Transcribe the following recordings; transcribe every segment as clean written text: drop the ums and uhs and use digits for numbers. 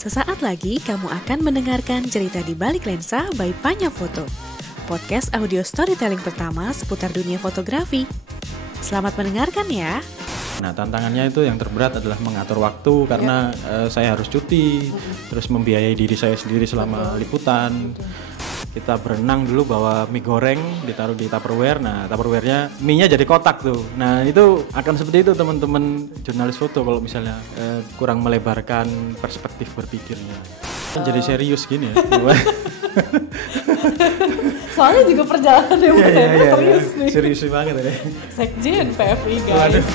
Sesaat lagi kamu akan mendengarkan cerita di balik lensa by Panya Foto, podcast audio storytelling pertama seputar dunia fotografi. Selamat mendengarkan ya. Nah, tantangannya itu yang terberat adalah mengatur waktu karena saya harus cuti, terus membiayai diri saya sendiri selama liputan. Kita berenang dulu bawa mie goreng ditaruh di Tupperware. Nah, Tupperware-nya mie-nya jadi kotak tuh. Nah, itu akan seperti itu teman-teman jurnalis foto kalau misalnya kurang melebarkan perspektif berpikirnya. Jadi serius gini ya. Soalnya juga perjalanan yang serius nih. Serius banget ya. Sekjen PFI guys.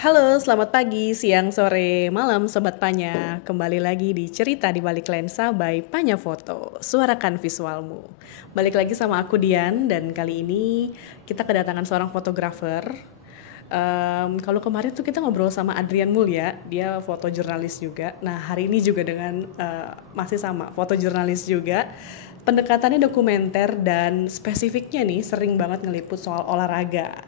Halo, selamat pagi, siang, sore, malam Sobat Panya. Kembali lagi di Cerita di Balik Lensa by Panya Foto. Suarakan visualmu. Balik lagi sama aku Dian, dan kali ini kita kedatangan seorang fotografer. Kalau kemarin tuh kita ngobrol sama Adrian Mulya, dia fotojurnalis juga. Nah, hari ini juga dengan masih sama, fotojurnalis juga. Pendekatannya dokumenter dan spesifiknya nih sering banget ngeliput soal olahraga.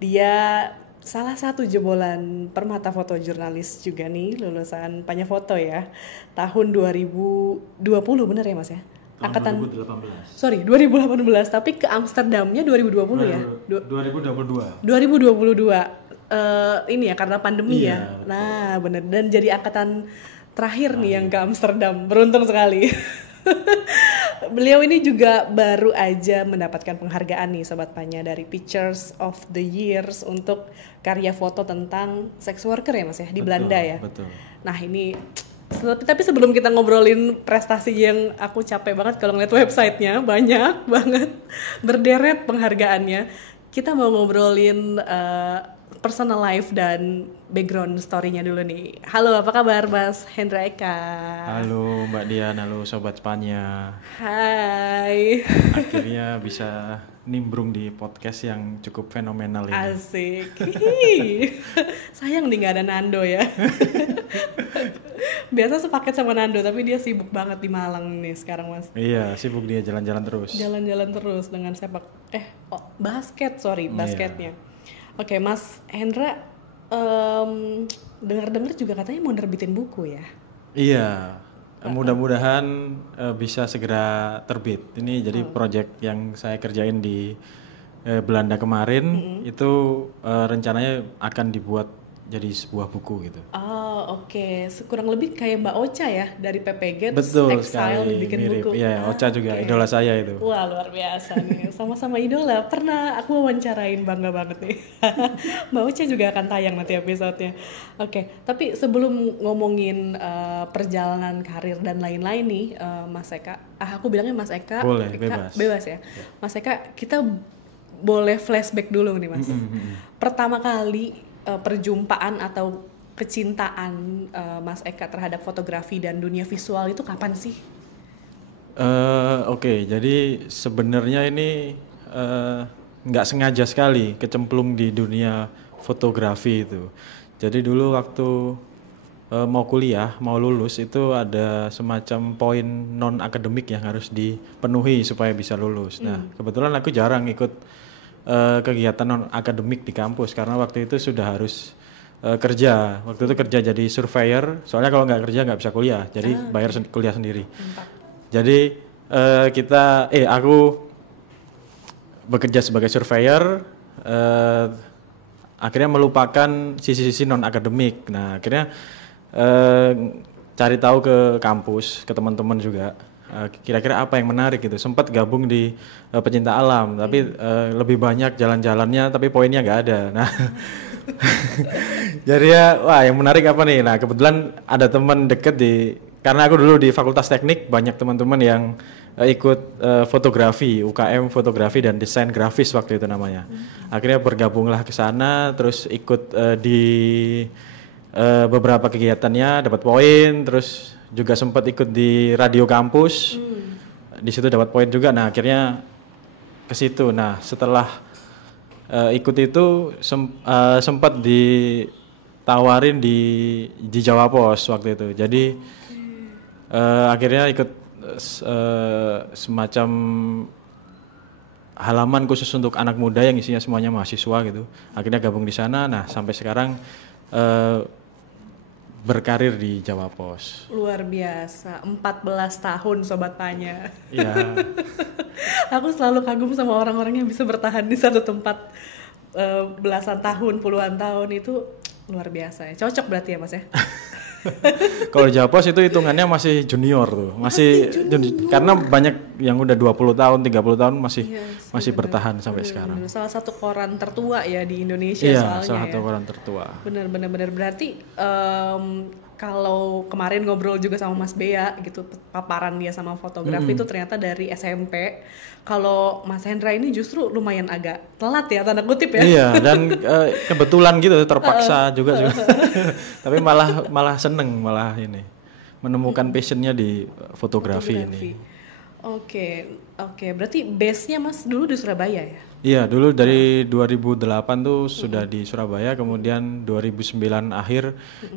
Dia salah satu jebolan permata fotojurnalis juga nih, lulusan Panya Foto ya. Tahun 2020 bener ya Mas ya? Angkatan 2018. Sorry, 2018, tapi ke Amsterdamnya 2020 ya? 2022. 2022. Ini ya karena pandemi ya. Betul. Nah, bener, dan jadi angkatan terakhir nih yang ke Amsterdam. Beruntung sekali. Beliau ini juga baru aja mendapatkan penghargaan nih Sobat Panya dari Pictures of the Years untuk karya foto tentang sex worker ya Mas ya, di Belanda ya. Betul. Nah, ini tapi sebelum kita ngobrolin prestasi yang aku capek banget kalau ngeliat websitenya, banyak banget berderet penghargaannya. Kita mau ngobrolin personal life dan background story-nya dulu nih. Halo, apa kabar Mas Hendra Eka? Halo Mbak Dian, halo Sobat Panya. Hai. Akhirnya bisa nimbrung di podcast yang cukup fenomenal ini. Asik. Hihi. Sayang nih gak ada Nando ya. Biasa sepaket sama Nando, tapi dia sibuk banget di Malang nih sekarang Mas. Iya, sibuk dia jalan-jalan terus. Jalan-jalan terus dengan basketnya. Oke, Mas Hendra, dengar-dengar juga katanya mau nerbitin buku ya? Iya, mudah-mudahan bisa segera terbit. Ini jadi proyek yang saya kerjain di Belanda kemarin, itu rencananya akan dibuat jadi sebuah buku gitu. Oh, oke. Kurang lebih kayak Mbak Ocha ya, dari PPG terus Betul Exile sekali, dibikin mirip. buku. Iya, Ocha juga idola saya itu. Wah, luar biasa nih. Sama-sama idola. Pernah aku wawancarain, bangga banget nih. Mbak Ocha juga akan tayang nanti episode-nya. Oke, tapi sebelum ngomongin perjalanan karir dan lain-lain nih, Mas Eka. Aku bilangnya Mas Eka. Boleh, Eka, bebas. Bebas ya. Mas Eka, kita boleh flashback dulu nih, Mas. Pertama kali perjumpaan atau kecintaan Mas Eka terhadap fotografi dan dunia visual itu kapan sih? Oke, jadi sebenarnya ini nggak sengaja sekali kecemplung di dunia fotografi itu. Jadi dulu waktu mau kuliah, mau lulus itu ada semacam poin non akademik yang harus dipenuhi supaya bisa lulus. Nah, kebetulan aku jarang ikut kegiatan non akademik di kampus karena waktu itu sudah harus kerja. Waktu itu kerja jadi surveyor, soalnya kalau nggak kerja nggak bisa kuliah, jadi bayar kuliah sendiri. Jadi aku bekerja sebagai surveyor, akhirnya melupakan sisi-sisi non akademik. Nah, akhirnya cari tahu ke kampus, ke teman-teman juga. Kira-kira apa yang menarik gitu. Sempat gabung di pecinta alam, tapi lebih banyak jalan-jalannya, tapi poinnya nggak ada. Nah, jadi ya, wah yang menarik apa nih? Nah, kebetulan ada teman deket karena aku dulu di Fakultas Teknik, banyak teman-teman yang ikut fotografi, UKM fotografi dan desain grafis waktu itu namanya. Akhirnya bergabunglah ke sana, terus ikut di beberapa kegiatannya, dapat poin, terus juga sempat ikut di radio kampus, di situ dapat poin juga. Nah, akhirnya ke situ. Nah, setelah ikut itu sempat ditawarin di Jawa Pos waktu itu. Jadi akhirnya ikut semacam halaman khusus untuk anak muda yang isinya semuanya mahasiswa gitu. Akhirnya gabung di sana. Nah, sampai sekarang berkarir di Jawa Pos. Luar biasa, 14 tahun Sobat Panya. Ya, Aku selalu kagum sama orang-orang yang bisa bertahan di satu tempat belasan tahun, puluhan tahun itu luar biasa ya. Cocok berarti ya Mas ya? kalau di Jawa Pos itu hitungannya masih junior tuh, karena banyak yang udah 20 tahun, 30 tahun masih bertahan sampai sekarang. Bener. Salah satu koran tertua ya di Indonesia Iya, soalnya salah ya. satu koran tertua. Bener. Berarti kalau kemarin ngobrol juga sama Mas Bea gitu, paparan dia sama fotografi itu ternyata dari SMP. Kalau Mas Hendra ini justru lumayan agak telat ya, tanda kutip ya. Iya, dan kebetulan gitu terpaksa juga. Tapi malah seneng malah ini menemukan passionnya di fotografi ini. Oke. Berarti base-nya Mas dulu di Surabaya ya? Iya, dulu dari 2008 tuh sudah di Surabaya, kemudian 2009 akhir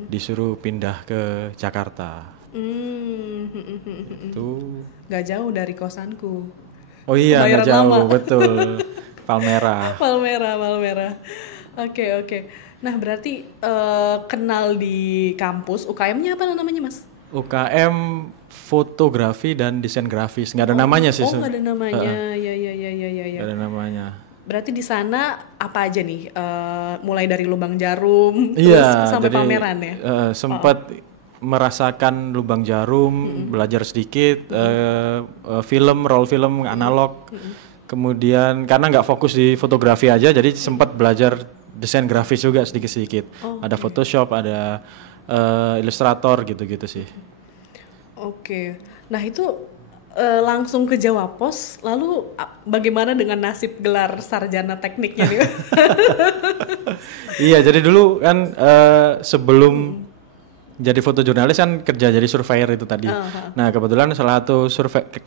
disuruh pindah ke Jakarta. Itu Gak jauh dari kosanku. oh iya, nggak Kebayoran jauh, Lama. betul. Palmerah. Palmerah. Oke. Nah berarti kenal di kampus, UKM-nya apa namanya Mas? UKM fotografi dan desain grafis, nggak ada namanya sih. Oh nggak ada namanya, ya. Nggak ada namanya. Berarti di sana apa aja nih? Mulai dari Lubang Jarum, Iya, terus sampai jadi pameran ya? sempat merasakan Lubang Jarum, belajar sedikit roll film analog. Kemudian karena nggak fokus di fotografi aja, jadi sempat belajar desain grafis juga sedikit-sedikit. Ada Photoshop, ada Illustrator gitu-gitu sih. Oke. Nah itu langsung ke Jawa Pos, lalu bagaimana dengan nasib gelar sarjana tekniknya nih? Iya, jadi dulu kan sebelum jadi fotojurnalis kan kerja jadi surveyor itu tadi. Nah kebetulan salah satu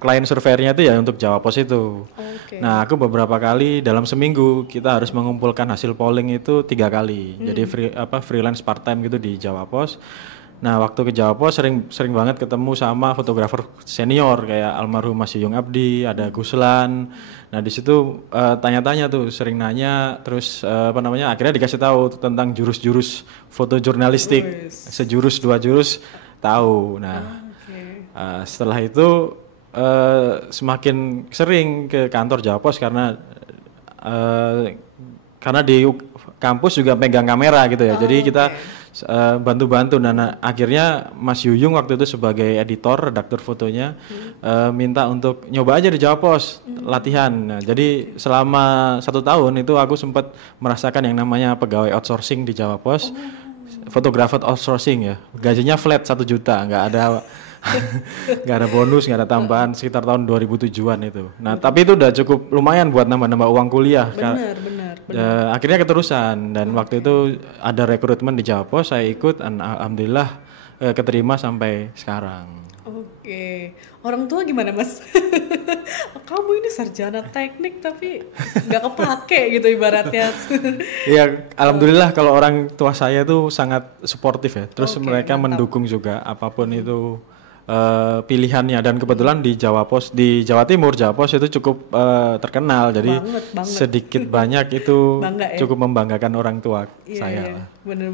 klien surveyornya itu ya untuk Jawa Pos itu. Nah aku beberapa kali dalam seminggu kita harus mengumpulkan hasil polling itu 3 kali. Jadi freelance part time gitu di Jawa Pos. Nah waktu ke Jawa Pos sering banget ketemu sama fotografer senior kayak almarhum Mas Yuyung Abdi, ada Guslan. Nah di situ tanya-tanya tuh, sering nanya, terus akhirnya dikasih tahu tentang jurus-jurus fotojurnalistik, sejurus 2 jurus tahu. Nah setelah itu semakin sering ke kantor Jawa Pos karena di kampus juga pegang kamera gitu ya. Jadi kita bantu-bantu. Nah, akhirnya Mas Yuyung waktu itu sebagai editor, redaktur fotonya minta untuk nyoba aja di Jawa Pos latihan. Nah, jadi selama 1 tahun itu aku sempat merasakan yang namanya pegawai outsourcing di Jawa Pos. Fotografer outsourcing ya. Gajinya flat 1 juta, nggak ada nggak ada bonus, nggak ada tambahan, sekitar tahun 2007-an itu. Nah, tapi itu udah cukup lumayan buat nambah-nambah uang kuliah. Benar. Akhirnya keterusan dan waktu itu ada rekrutmen di Jawa Pos, saya ikut dan alhamdulillah keterima sampai sekarang. Oke. Orang tua gimana Mas? Kamu ini sarjana teknik tapi nggak kepake gitu ibaratnya. Ya alhamdulillah kalau orang tua saya tuh sangat suportif ya. Terus mereka mantap. mendukung juga apapun itu pilihannya, dan kebetulan di Jawa Pos, di Jawa Timur Jawa Pos itu cukup terkenal, jadi Banget. sedikit banyak itu Bangga ya? cukup membanggakan orang tua saya lah. Bener.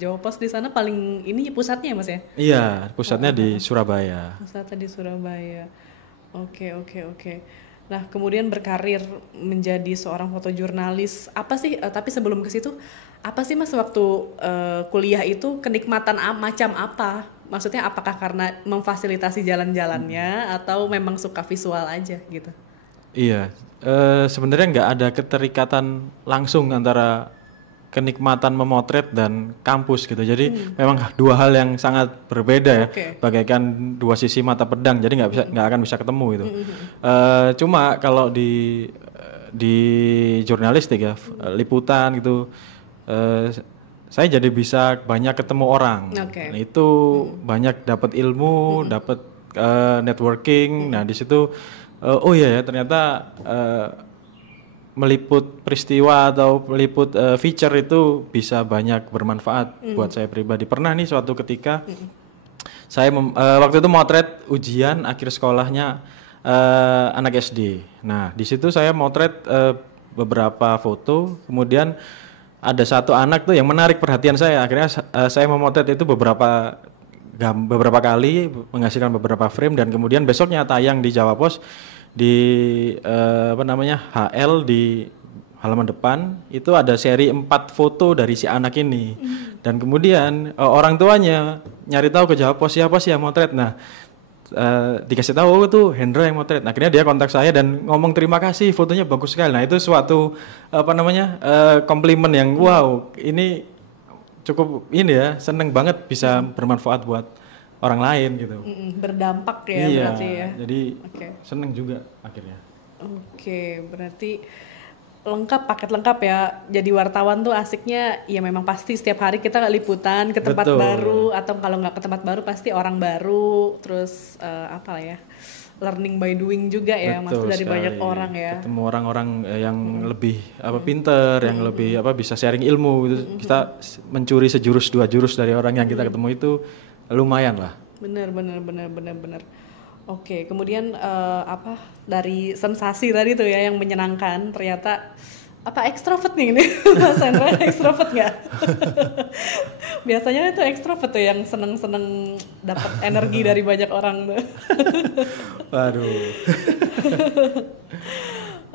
Jawa Pos di sana paling ini pusatnya ya Mas ya? Iya, pusatnya di Surabaya. Pusatnya di Surabaya. Oke. Nah, kemudian berkarir menjadi seorang fotojurnalis. Apa sih, tapi sebelum ke situ, apa sih Mas waktu kuliah itu kenikmatan macam apa? Maksudnya apakah karena memfasilitasi jalan-jalannya atau memang suka visual aja gitu? Iya, sebenarnya nggak ada keterikatan langsung antara kenikmatan memotret dan kampus gitu. Jadi memang 2 hal yang sangat berbeda ya, bagaikan 2 sisi mata pedang. Jadi nggak akan bisa ketemu gitu. Cuma kalau di jurnalistik ya, liputan gitu, saya jadi bisa banyak ketemu orang. Nah, itu banyak dapat ilmu, dapat networking. Nah di situ ternyata meliput peristiwa atau meliput feature itu bisa banyak bermanfaat buat saya pribadi. Pernah nih suatu ketika saya waktu itu motret ujian akhir sekolahnya anak SD. Nah di situ saya motret beberapa foto, kemudian ada satu anak tuh yang menarik perhatian saya. Akhirnya saya memotret itu beberapa kali, menghasilkan beberapa frame, dan kemudian besoknya tayang di Jawa Pos di HL di halaman depan. Itu ada seri 4 foto dari si anak ini. Dan kemudian orang tuanya nyari tahu ke Jawa Pos, siapa sih yang motret. Nah, dikasih tahu, oh, itu Hendra yang motret. Akhirnya dia kontak saya dan ngomong terima kasih, fotonya bagus sekali. Nah, itu suatu komplimen yang wow, ini cukup ini ya, seneng banget bisa bermanfaat buat orang lain gitu. Berdampak ya, iya, berarti ya. Jadi seneng juga akhirnya. Oke, berarti paket lengkap ya. Jadi wartawan tuh asiknya ya memang pasti setiap hari kita liputan ke tempat baru, atau kalau nggak ke tempat baru pasti orang baru, terus learning by doing juga ya, Mas, dari banyak orang ya. Ketemu orang-orang yang lebih pinter, yang lebih bisa sharing ilmu gitu. Kita mencuri sejurus 2 jurus dari orang yang kita ketemu itu lumayan lah. Bener. Oke, kemudian dari sensasi tadi tuh ya yang menyenangkan, ternyata ekstrovert nih ini Mas Hendra, ekstrovert nggak? Biasanya itu ekstrovert tuh yang seneng dapat energi dari banyak orang tuh. Waduh.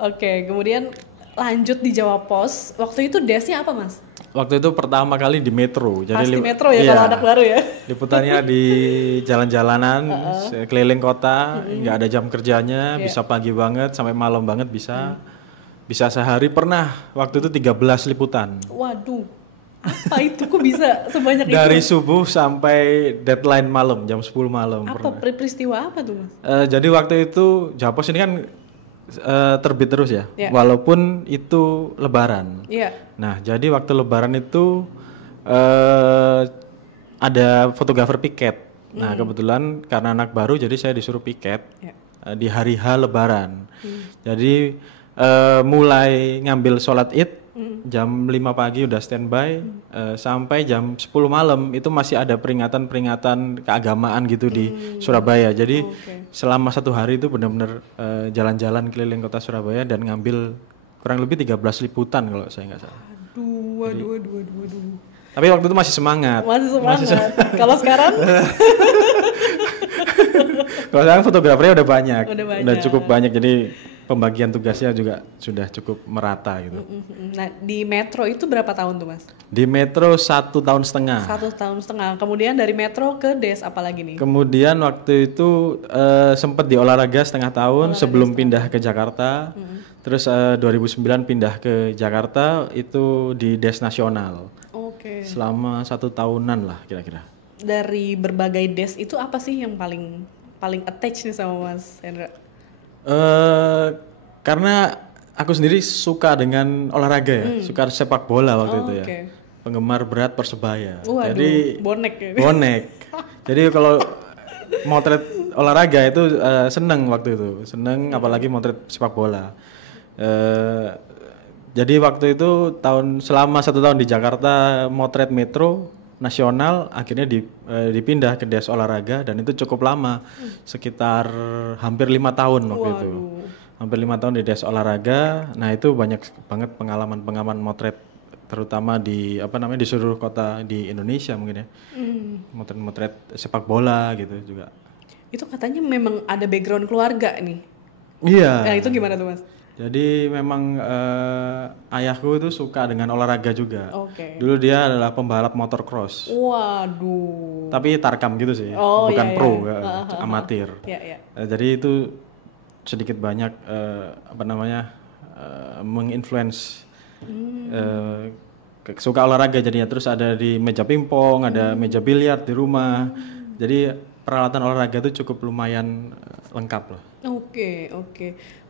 Oke, kemudian lanjut di Jawa Pos. Waktu itu desnya apa, Mas? Waktu itu pertama kali di Metro. Jadi pasti Metro ya, kalau anak baru ya. Liputannya di jalan-jalanan, keliling kota, nggak ada jam kerjanya, bisa pagi banget sampai malam banget bisa. Bisa sehari pernah, waktu itu 13 liputan. Waduh, apa itu kok bisa sebanyak itu? Dari subuh sampai deadline malam, jam 10 malam. Apa peristiwa apa tuh, Mas? Jadi waktu itu Jawa Pos ini kan terbit terus ya, walaupun itu lebaran. Nah, jadi waktu lebaran itu ada fotografer piket. Nah, kebetulan karena anak baru jadi saya disuruh piket di hari H lebaran. Jadi mulai ngambil sholat id jam 5 pagi udah standby sampai jam 10 malam itu masih ada peringatan keagamaan gitu di Surabaya. Jadi selama 1 hari itu benar-benar jalan-jalan keliling kota Surabaya dan ngambil kurang lebih 13 liputan kalau saya nggak salah. Waduh. Tapi waktu itu masih semangat. Kalau sekarang? Kalau sekarang fotografernya udah banyak. Udah cukup banyak, jadi pembagian tugasnya juga sudah cukup merata gitu. Nah, di Metro itu berapa tahun tuh, Mas? Di Metro 1 tahun setengah. 1 tahun setengah. Kemudian dari Metro ke Des apa lagi nih? Kemudian waktu itu sempat di Olahraga setengah tahun sebelum pindah ke Jakarta. Terus 2009 pindah ke Jakarta itu di Des Nasional. Selama 1 tahunan lah kira-kira. Dari berbagai Des itu apa sih yang paling attach nih sama Mas Hendra? Karena aku sendiri suka dengan olahraga ya, suka sepak bola waktu itu ya. Penggemar berat Persebaya. Jadi bonek. Jadi kalau motret olahraga itu seneng waktu itu, apalagi motret sepak bola. Jadi waktu itu selama 1 tahun di Jakarta motret Metro Nasional, akhirnya dipindah ke Des Olahraga dan itu cukup lama, sekitar hampir 5 tahun waktu itu. Hampir 5 tahun di Des Olahraga. Nah, itu banyak banget pengalaman motret, terutama di seluruh kota di Indonesia mungkin ya. Motret sepak bola gitu juga. Itu katanya memang ada background keluarga nih. Iya. Nah, itu gimana tuh, Mas? Jadi memang ayahku itu suka dengan olahraga juga. Dulu dia adalah pembalap motocross. Waduh. Tapi tarkam gitu sih, bukan pro, amatir. Jadi itu sedikit banyak menginfluence suka olahraga jadinya. Terus ada di meja pingpong, ada meja biliar di rumah. Jadi peralatan olahraga itu cukup lumayan lengkap lah. Oke.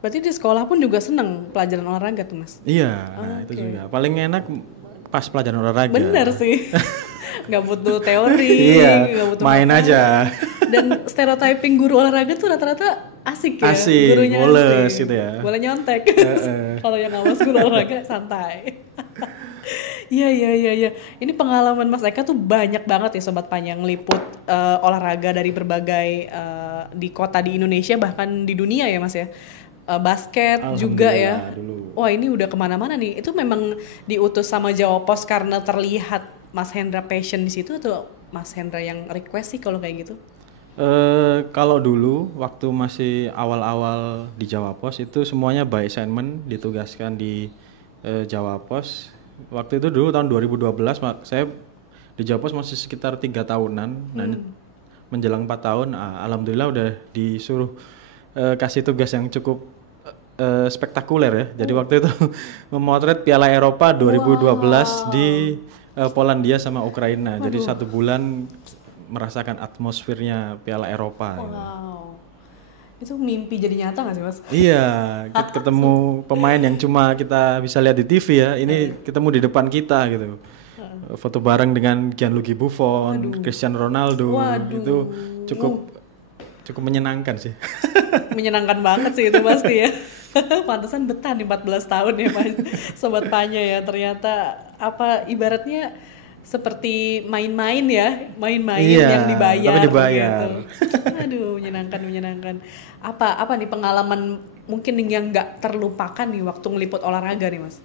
Berarti di sekolah pun juga seneng pelajaran olahraga tuh, Mas? Iya, itu juga. Paling enak pas pelajaran olahraga. Bener sih. Nggak butuh teori, nggak butuh main aja. Dan stereotyping guru olahraga tuh rata-rata asik ya. Gurunya boles gitu ya. Boleh nyontek. Kalau yang awas guru olahraga santai. Iya. Ini pengalaman Mas Eka tuh banyak banget ya Sobat Panya, ngeliput olahraga dari berbagai di kota di Indonesia bahkan di dunia ya Mas ya. basket juga ya. Alhamdulillah dulu. Wah ini udah kemana-mana nih. Itu memang diutus sama Jawa Pos karena terlihat Mas Hendra passion di situ atau Mas Hendra yang request sih kalau kayak gitu? Kalau dulu waktu masih awal-awal di Jawa Pos itu semuanya by assignment ditugaskan di Jawa Pos. Waktu itu dulu tahun 2012 saya di Jawa Pos masih sekitar 3 tahunan. Nah, menjelang 4 tahun, alhamdulillah udah disuruh kasih tugas yang cukup spektakuler ya. Jadi waktu itu memotret Piala Eropa 2012 di Polandia sama Ukraina. Jadi 1 bulan merasakan atmosfernya Piala Eropa. Gitu. Wow. Itu mimpi jadi nyata gak sih Mas? Iya, ketemu pemain yang cuma kita bisa lihat di TV ya. Ini ketemu di depan kita gitu. Foto bareng dengan Gianluigi Buffon, Cristiano Ronaldo. Itu cukup menyenangkan sih. Menyenangkan banget sih itu pasti ya. Pantesan betah nih 14 tahun ya Mas. Sobat Panya ya. Ternyata apa ibaratnya seperti main-main ya, yang dibayar. Tapi dibayar. Gitu. Aduh, menyenangkan. Apa nih pengalaman mungkin yang nggak terlupakan nih waktu ngeliput olahraga nih Mas?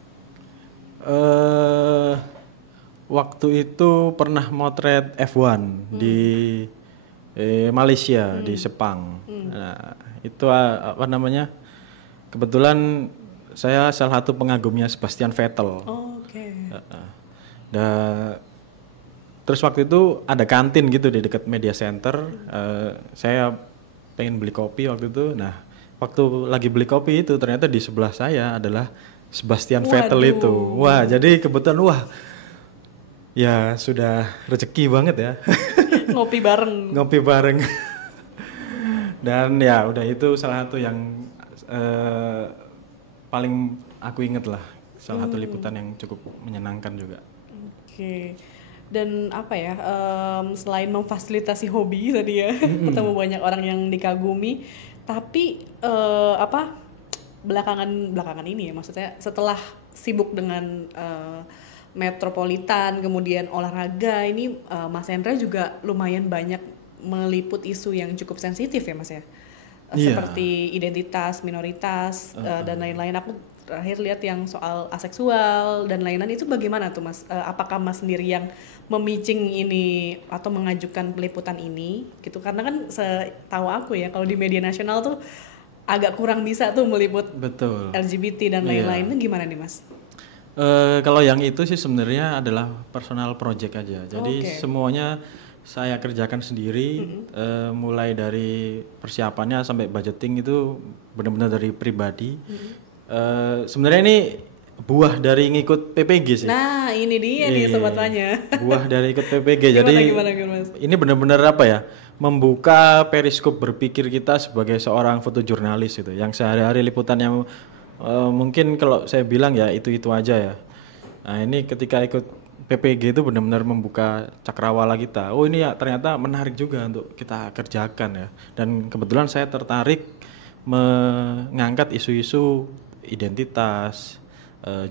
Waktu itu pernah motret F1 di Malaysia, di Sepang. Nah, itu apa namanya? Kebetulan saya salah satu pengagumnya Sebastian Vettel. Oke. Terus waktu itu ada kantin gitu di dekat media center. Saya pengen beli kopi waktu itu. Nah, waktu lagi beli kopi itu ternyata di sebelah saya adalah Sebastian Vettel itu. Wah, jadi kebetulan ya sudah rezeki banget ya. Ngopi bareng. Dan ya udah itu salah satu yang paling aku inget lah. Salah satu liputan yang cukup menyenangkan juga. Oke. Dan apa ya, selain memfasilitasi hobi tadi ya, ketemu banyak orang yang dikagumi, tapi belakangan ini ya, maksudnya setelah sibuk dengan metropolitan, kemudian olahraga, ini Mas Hendra juga lumayan banyak meliput isu yang cukup sensitif ya Mas ya, seperti identitas, minoritas, dan lain-lain. Aku terakhir lihat yang soal aseksual dan lain-lain, itu bagaimana tuh Mas? Apakah Mas sendiri yang memicing ini atau mengajukan peliputan ini gitu? Karena kan setahu aku ya kalau di media nasional tuh agak kurang bisa tuh meliput LGBT dan lain-lain. Itu gimana nih Mas? Kalau yang itu sih sebenarnya adalah personal project aja. Jadi semuanya saya kerjakan sendiri, mulai dari persiapannya sampai budgeting itu benar-benar dari pribadi. Sebenarnya ini buah dari ngikut PPG sih. Nah ini dia nih Sobat Tanya. Buah dari ikut PPG. Gimana, Mas? Ini benar-benar apa ya, membuka periskop berpikir kita sebagai seorang fotojurnalis itu. Yang sehari-hari liputannya mungkin kalau saya bilang ya itu aja ya. Nah ini ketika ikut PPG itu benar-benar membuka cakrawala kita. Oh ini ya ternyata menarik juga untuk kita kerjakan ya. Dan kebetulan saya tertarik mengangkat isu-isu identitas,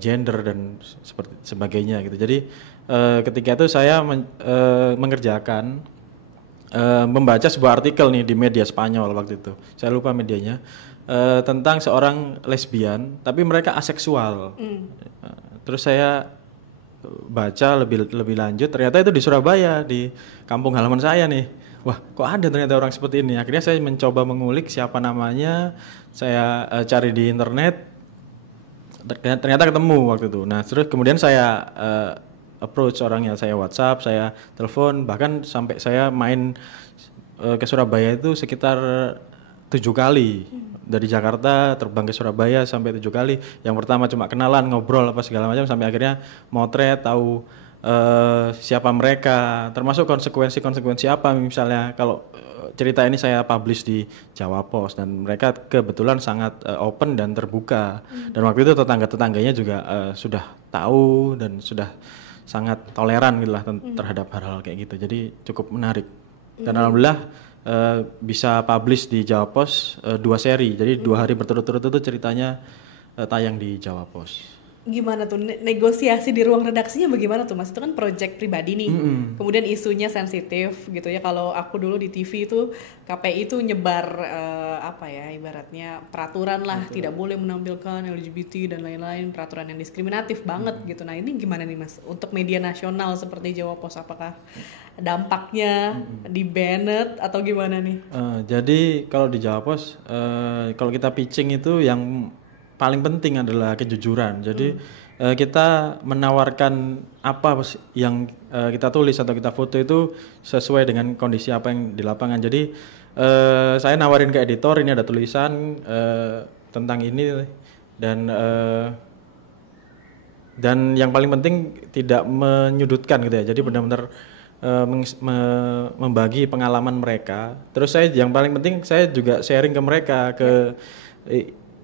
gender dan seperti sebagainya gitu. Jadi ketika itu saya mengerjakan membaca sebuah artikel nih di media Spanyol waktu itu. Saya lupa medianya. Tentang seorang lesbian tapi mereka aseksual. Terus saya baca lebih lanjut, ternyata itu di Surabaya, di kampung halaman saya nih. Wah, kok ada ternyata orang seperti ini. Akhirnya saya mencoba mengulik siapa namanya. Saya cari di internet. Ternyata ketemu waktu itu. Nah, terus kemudian saya approach orangnya, saya WhatsApp, saya telepon, bahkan sampai saya main ke Surabaya itu sekitar 7 kali. Dari Jakarta terbang ke Surabaya sampai 7 kali. Yang pertama cuma kenalan, ngobrol apa segala macam, sampai akhirnya motret, tahu siapa mereka, termasuk konsekuensi apa misalnya kalau cerita ini saya publish di Jawa Pos, dan mereka kebetulan sangat open dan terbuka. Dan waktu itu tetangganya juga sudah tahu dan sudah sangat toleran gitu lah terhadap hal-hal kayak gitu. Jadi cukup menarik. Dan alhamdulillah bisa publish di Jawa Pos 2 seri. Jadi 2 hari berturut-turut itu ceritanya tayang di Jawa Pos. gimana tuh negosiasi di ruang redaksinya bagaimana tuh Mas? Itu kan project pribadi nih. Kemudian isunya sensitif gitu ya. Kalau aku dulu di TV itu KPI itu nyebar apa ya ibaratnya peraturan lah, tidak boleh menampilkan LGBT dan lain-lain, peraturan yang diskriminatif banget gitu. Nah, ini gimana nih Mas untuk media nasional seperti Jawa Pos, apakah dampaknya di banned atau gimana nih? Jadi kalau di Jawa Pos, kalau kita pitching itu yang paling penting adalah kejujuran. Jadi kita menawarkan apa yang kita tulis atau kita foto itu sesuai dengan kondisi apa yang di lapangan. Jadi saya nawarin ke editor, ini ada tulisan tentang ini dan yang paling penting tidak menyudutkan gitu ya. Jadi benar-benar membagi pengalaman mereka. Terus yang paling penting saya juga sharing ke mereka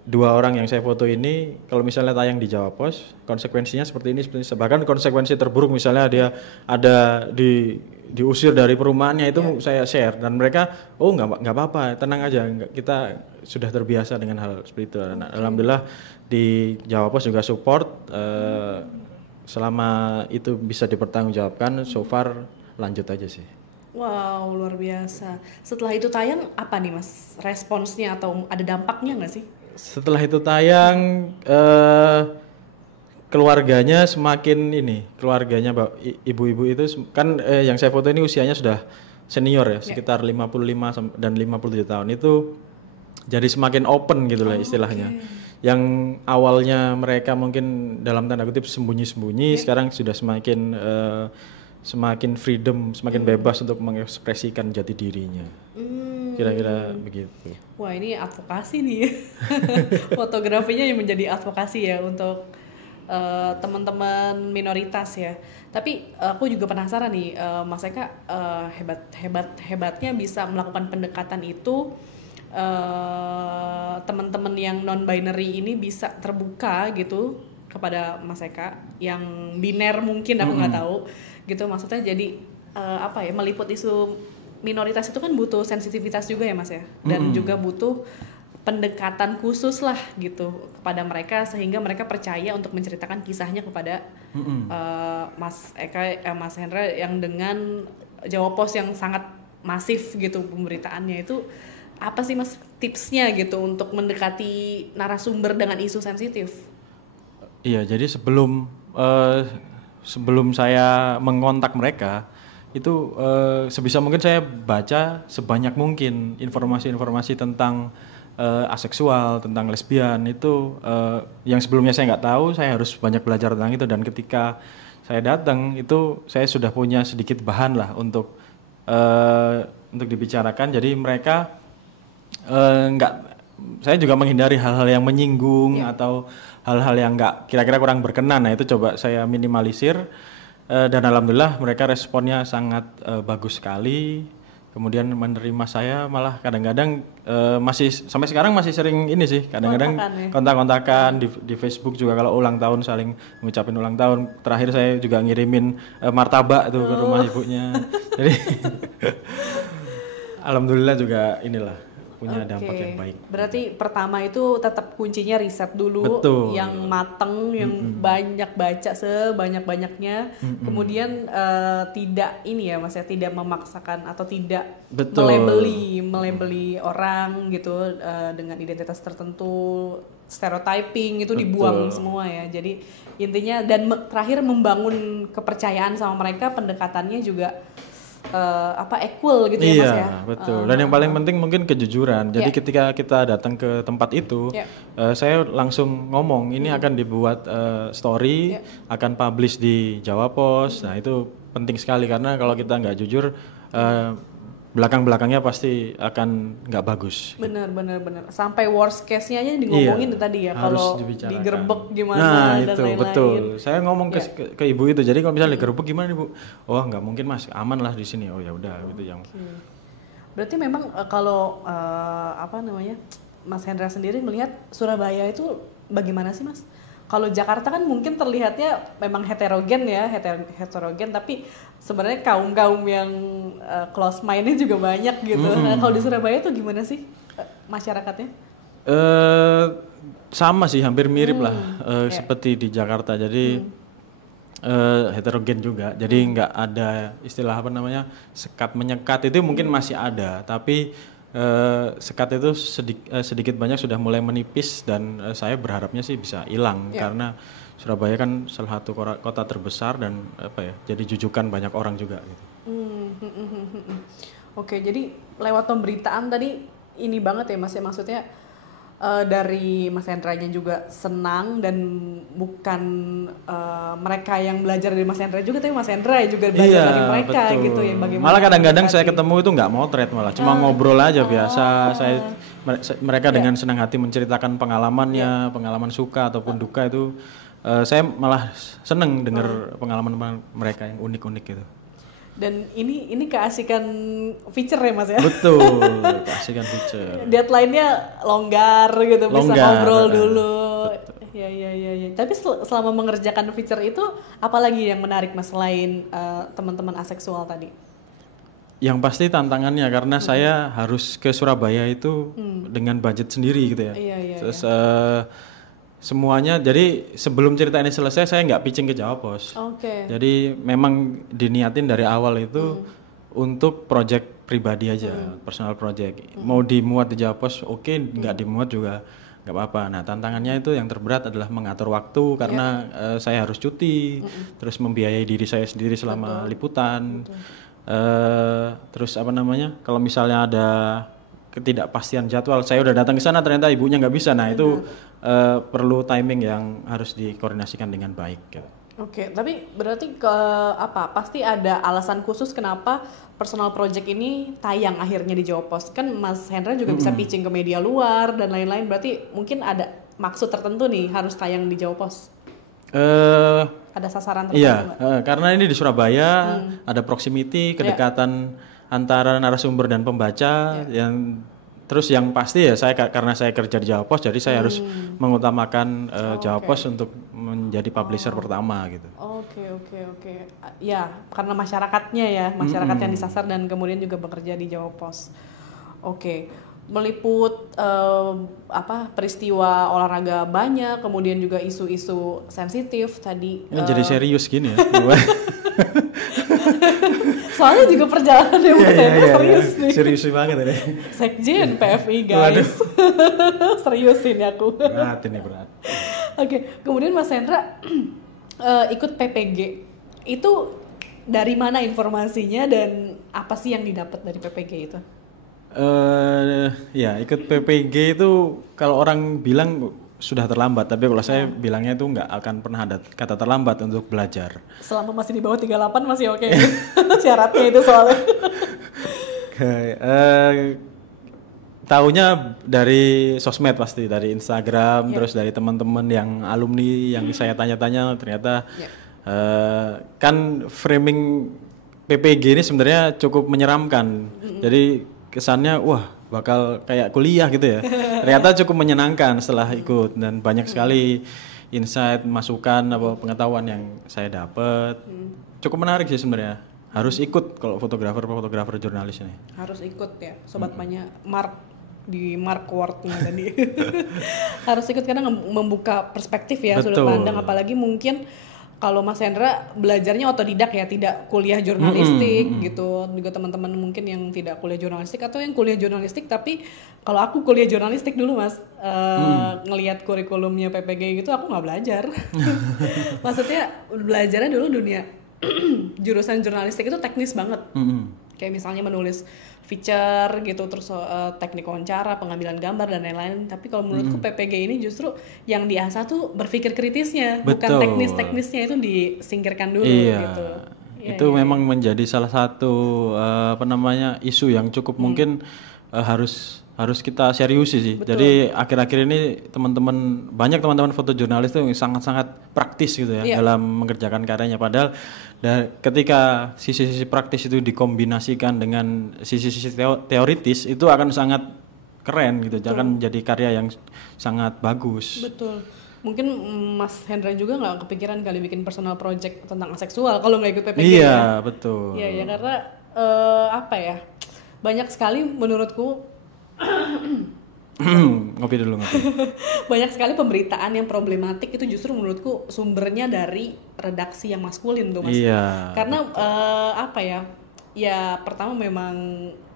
dua orang yang saya foto ini, kalau misalnya tayang di Jawa Pos, konsekuensinya seperti ini. Bahkan konsekuensi terburuk misalnya dia ada diusir dari perumahannya itu saya share dan mereka nggak apa-apa, tenang aja, kita sudah terbiasa dengan hal seperti itu. Nah, alhamdulillah di Jawa Pos juga support selama itu bisa dipertanggungjawabkan. So far lanjut aja sih. Wow, luar biasa. Setelah itu tayang apa nih Mas responsnya atau ada dampaknya nggak sih? Setelah itu tayang keluarganya ibu-ibu itu kan yang saya foto ini usianya sudah senior ya, sekitar 55 dan 57 tahun itu jadi semakin open gitu lah istilahnya. Yang awalnya mereka mungkin dalam tanda kutip sembunyi-sembunyi, sekarang sudah semakin freedom, semakin bebas untuk mengekspresikan jati dirinya. Kira-kira begitu. Wah, ini advokasi nih. Fotografinya yang menjadi advokasi ya untuk teman-teman minoritas ya. Tapi aku juga penasaran nih, Mas Eka hebatnya bisa melakukan pendekatan itu. Teman-teman yang non-binary ini bisa terbuka gitu kepada Mas Eka, yang biner mungkin aku nggak tahu gitu. Maksudnya jadi meliput isu minoritas itu kan butuh sensitivitas juga ya Mas ya, dan juga butuh pendekatan khusus lah gitu kepada mereka sehingga mereka percaya untuk menceritakan kisahnya kepada Mas Eka, Mas Hendra yang dengan Jawa Pos yang sangat masif gitu pemberitaannya. Itu apa sih Mas tipsnya gitu untuk mendekati narasumber dengan isu sensitif? Iya, jadi sebelum saya mengontak mereka itu sebisa mungkin saya baca sebanyak mungkin informasi-informasi tentang aseksual, tentang lesbian itu yang sebelumnya saya nggak tahu. Saya harus banyak belajar tentang itu, dan ketika saya datang itu saya sudah punya sedikit bahan lah untuk dibicarakan. Jadi mereka saya juga menghindari hal-hal yang menyinggung atau hal-hal yang nggak kira-kira kurang berkenan. Nah itu coba saya minimalisir. Dan alhamdulillah mereka responnya sangat bagus sekali. Kemudian menerima saya, malah kadang-kadang masih sampai sekarang masih sering ini sih, kadang-kadang kontak-kontakan di Facebook juga kalau ulang tahun saling mengucapin ulang tahun. Terakhir saya juga ngirimin martabak tuh ke rumah ibunya. Jadi alhamdulillah juga inilah punya dampak yang baik. Berarti pertama itu tetap kuncinya riset dulu. Betul. Yang mateng, yang banyak baca sebanyak-banyaknya. Kemudian tidak ini ya Mas ya, tidak memaksakan atau tidak melabeli orang gitu dengan identitas tertentu, stereotyping itu dibuang semua ya. Jadi intinya dan terakhir membangun kepercayaan sama mereka, pendekatannya juga equal gitu ya Mas ya. Iya, betul. Dan yang paling penting mungkin kejujuran. Jadi ketika kita datang ke tempat itu, saya langsung ngomong ini akan dibuat story, akan publish di Jawa Pos. Nah itu penting sekali karena kalau kita nggak jujur, belakang-belakangnya pasti akan nggak bagus. Benar. Sampai worst case-nya aja ngomongin tadi ya, kalau digerebek gimana dan lain-lain. Betul. Saya ngomong ke ibu itu. Jadi kalau misalnya digerebek gimana Ibu? Oh nggak mungkin Mas, aman lah di sini. Oh ya udah gitu yang. Berarti memang kalau Mas Hendra sendiri melihat Surabaya itu bagaimana sih Mas? Kalau Jakarta kan mungkin terlihatnya memang heterogen ya, heterogen, tapi sebenarnya kaum yang close mindnya juga banyak gitu. Nah kalau di Surabaya tuh gimana sih masyarakatnya? sama sih, hampir mirip lah seperti di Jakarta. Jadi heterogen juga. Jadi nggak ada istilah apa namanya sekat menyekat itu mungkin masih ada, tapi sekat itu sedikit banyak sudah mulai menipis dan saya berharapnya sih bisa hilang karena Surabaya kan salah satu kota terbesar dan apa ya, jadi jujukan banyak orang juga gitu. Oke, jadi lewat pemberitaan tadi ini banget ya Mas ya, maksudnya dari Mas Hendra-nya juga senang dan bukan mereka yang belajar dari Mas Hendra juga, tapi Mas Hendra juga belajar dari mereka betul. gitu ya. Bagaimana malah kadang-kadang saya ketemu itu nggak motret, malah cuma ngobrol aja biasa. Mereka dengan senang hati menceritakan pengalamannya, pengalaman suka ataupun duka itu. Saya malah seneng dengar pengalaman mereka yang unik-unik gitu. Dan ini keasikan feature ya Mas ya? Betul, keasikan feature. Deadline-nya longgar gitu, bisa ngobrol dulu. Betul. Ya. Tapi selama mengerjakan feature itu, apalagi yang menarik Mas selain teman-teman aseksual tadi? Yang pasti tantangannya karena saya harus ke Surabaya itu dengan budget sendiri gitu ya. Terus semuanya, jadi sebelum cerita ini selesai saya nggak pitching ke Jawa Pos. Jadi memang diniatin dari awal itu untuk project pribadi aja, personal project. Mau dimuat di Jawa Pos, nggak dimuat juga nggak apa-apa. Nah tantangannya itu yang terberat adalah mengatur waktu karena saya harus cuti, terus membiayai diri saya sendiri selama liputan. Terus apa namanya? Kalau misalnya ada ketidakpastian jadwal, saya udah datang ke sana ternyata ibunya nggak bisa. Nah itu perlu timing yang harus dikoordinasikan dengan baik. Gitu. Oke, tapi berarti pasti ada alasan khusus kenapa personal project ini tayang akhirnya di Jawa Pos. Kan Mas Hendra juga bisa pitching ke media luar dan lain-lain. Berarti mungkin ada maksud tertentu nih harus tayang di Jawa Pos. Ada sasaran tertentu nggak? Karena ini di Surabaya ada proximity, kedekatan antara narasumber dan pembaca terus yang pasti ya karena saya kerja di Jawa Pos, jadi saya harus mengutamakan Jawa Pos untuk menjadi publisher pertama gitu. Oke. Ya, karena masyarakatnya masyarakat yang disasar dan kemudian juga bekerja di Jawa Pos. Oke. Meliput peristiwa olahraga banyak, kemudian juga isu-isu sensitif tadi. Ini jadi serius gini ya. Soalnya juga perjalanan yang Mas Hendra serius nih. Serius banget ini. Sekjen PFI guys. Serius ini aku. Berat. Oke, kemudian Mas Hendra ikut PPG. Itu dari mana informasinya dan apa sih yang didapat dari PPG itu? Ikut PPG itu kalau orang bilang sudah terlambat, tapi kalau saya bilangnya itu nggak akan pernah ada kata terlambat untuk belajar. Selama masih di bawah 38 masih oke. Syaratnya itu soalnya. Taunya dari sosmed pasti, dari Instagram, terus dari teman-teman yang alumni yang saya tanya-tanya ternyata kan framing PPG ini sebenarnya cukup menyeramkan. Jadi kesannya wah bakal kayak kuliah gitu ya. Ternyata cukup menyenangkan setelah ikut dan banyak sekali insight, masukan, pengetahuan yang saya dapat. Cukup menarik sih sebenarnya. Harus ikut kalau fotografer jurnalis ini. Harus ikut ya, sobat Panya. Mark word-nya tadi. Harus ikut karena membuka perspektif ya, sudut pandang, apalagi mungkin kalau Mas Hendra belajarnya otodidak ya, tidak kuliah jurnalistik gitu. Juga teman-teman mungkin yang tidak kuliah jurnalistik atau yang kuliah jurnalistik, tapi kalau aku kuliah jurnalistik dulu Mas, ngelihat kurikulumnya PPG gitu aku nggak belajar. Maksudnya belajarnya dulu dunia jurusan jurnalistik itu teknis banget. Kayak misalnya menulis feature gitu, terus teknik wawancara, pengambilan gambar dan lain-lain. Tapi kalau menurutku PPG ini justru yang diasah tuh berpikir kritisnya, bukan teknis-teknisnya itu disingkirkan dulu gitu. Itu memang menjadi salah satu isu yang cukup mungkin harus kita seriusi sih. Jadi akhir-akhir ini banyak teman-teman fotojurnalis itu sangat-sangat praktis gitu ya dalam mengerjakan karyanya. Padahal ketika sisi-sisi praktis itu dikombinasikan dengan sisi-sisi teoritis itu akan sangat keren gitu. Akan jadi karya yang sangat bagus. Betul. Mungkin Mas Hendra juga nggak kepikiran kali bikin personal project tentang aseksual kalau nggak ikut PPG. Iya, betul. Iya, karena banyak sekali menurutku Ngopi dulu, ngopi. Banyak sekali pemberitaan yang problematik itu justru menurutku sumbernya dari redaksi yang maskulin tuh Mas. Iya. Karena apa ya? Ya pertama memang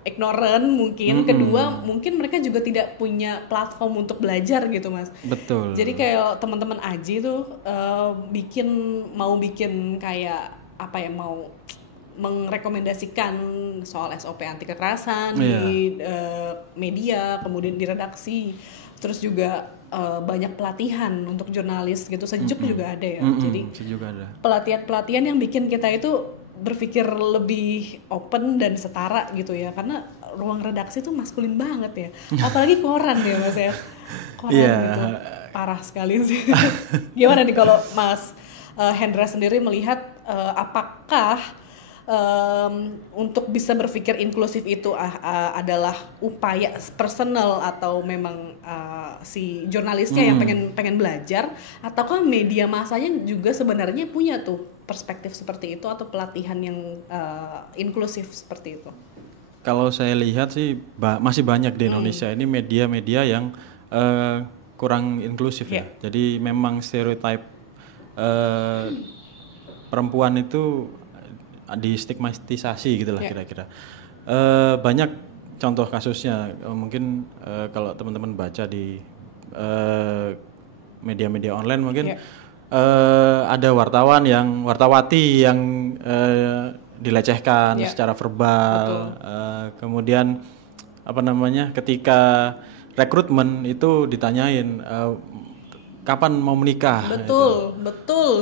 ignorant mungkin, kedua mungkin mereka juga tidak punya platform untuk belajar gitu Mas. Betul. Jadi kayak teman-teman Aji tuh mau bikin kayak apa ya, mau merekomendasikan soal SOP anti kekerasan di media, kemudian di redaksi, terus juga banyak pelatihan untuk jurnalis gitu, Sejuk juga ada ya. Jadi juga ada. pelatihan-pelatihan yang bikin kita itu berpikir lebih open dan setara gitu ya, karena ruang redaksi tuh maskulin banget ya, apalagi koran ya Mas ya, koran gitu parah sekali sih. Gimana nih kalau Mas Hendra sendiri melihat apakah untuk bisa berpikir inklusif itu adalah upaya personal atau memang si jurnalisnya yang pengen belajar, ataukah media massanya juga sebenarnya punya tuh perspektif seperti itu atau pelatihan yang inklusif seperti itu? Kalau saya lihat sih masih banyak di Indonesia ini media-media yang kurang inklusif ya. Jadi memang stereotip perempuan itu distigmatisasi gitulah kira-kira. Banyak contoh kasusnya, mungkin kalau teman-teman baca di media-media online mungkin ada wartawati yang dilecehkan secara verbal, kemudian apa namanya, ketika rekrutmen itu ditanyain kapan mau menikah. Betul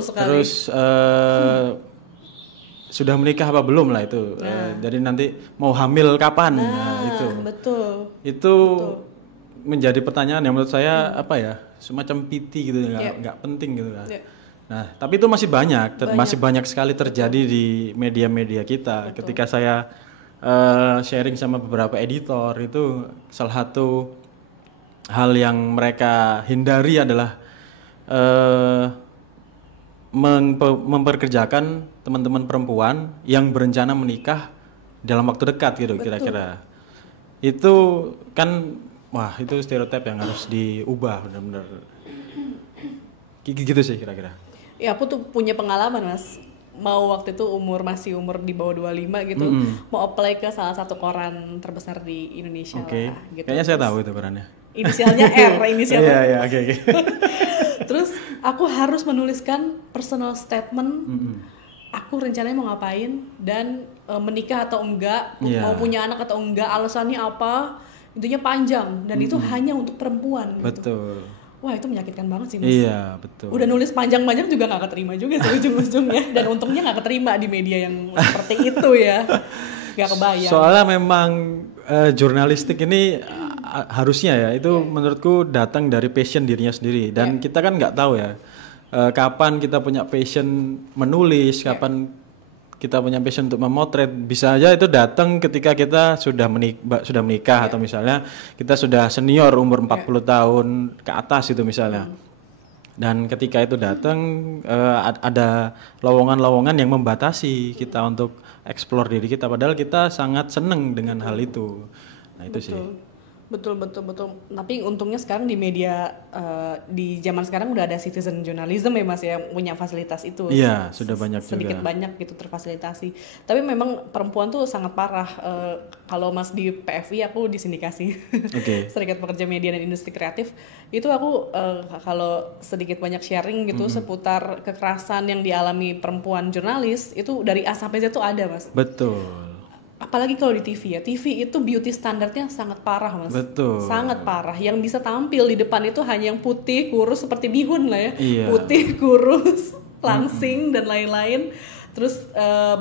sekali. Terus sudah menikah apa belum lah itu. Jadi nanti mau hamil kapan? Itu. Itu menjadi pertanyaan yang menurut saya apa ya, semacam piti gitu, nggak penting gitu kan. Nah, tapi itu masih banyak sekali terjadi di media-media kita. Ketika saya sharing sama beberapa editor, itu salah satu hal yang mereka hindari adalah memperkerjakan teman-teman perempuan yang berencana menikah dalam waktu dekat gitu. Kira-kira. Itu kan, wah itu stereotip yang harus diubah benar-benar. Gitu sih kira-kira. Ya aku tuh punya pengalaman Mas, mau waktu itu masih umur di bawah 25 gitu, mau apply ke salah satu koran terbesar di Indonesia lah gitu. Kayaknya saya tahu itu korannya. Inisialnya R, inisialnya. Iya, oke. Terus aku harus menuliskan personal statement, aku rencananya mau ngapain dan menikah atau enggak, mau punya anak atau enggak, alasannya apa, intinya panjang dan itu hanya untuk perempuan. Betul. Gitu. Wah itu menyakitkan banget sih Mas. Iya betul. Udah nulis panjang-panjang juga nggak keterima juga sih ujung-ujungnya, dan untungnya nggak keterima di media yang seperti itu ya. Nggak kebayang. Soalnya memang jurnalistik ini harusnya ya itu menurutku datang dari passion dirinya sendiri, dan kita kan nggak tahu ya kapan kita punya passion menulis, kapan kita punya passion untuk memotret. Bisa aja itu datang ketika kita sudah menikah atau misalnya kita sudah senior umur 40 tahun ke atas itu misalnya. Dan ketika itu datang ada lowongan-lowongan yang membatasi kita untuk explore diri kita, padahal kita sangat seneng dengan hal itu. Nah itu sih. Betul. Tapi untungnya sekarang di media di zaman sekarang udah ada citizen journalism ya Mas ya, punya fasilitas itu. Iya, sudah banyak sedikit juga. banyak gitu terfasilitasi. Tapi memang perempuan tuh sangat parah. Kalau Mas di PFI, aku di sindikasi. Serikat Pekerja Media dan Industri Kreatif. Itu aku kalau sedikit banyak sharing gitu seputar kekerasan yang dialami perempuan jurnalis, itu dari A sampai Z tuh ada Mas. Betul. Apalagi kalau di TV ya, TV itu beauty standarnya sangat parah Mas. Betul. Sangat parah. Yang bisa tampil di depan itu hanya yang putih, kurus seperti bihun lah ya. Iya. Putih, kurus, langsing dan lain-lain. Terus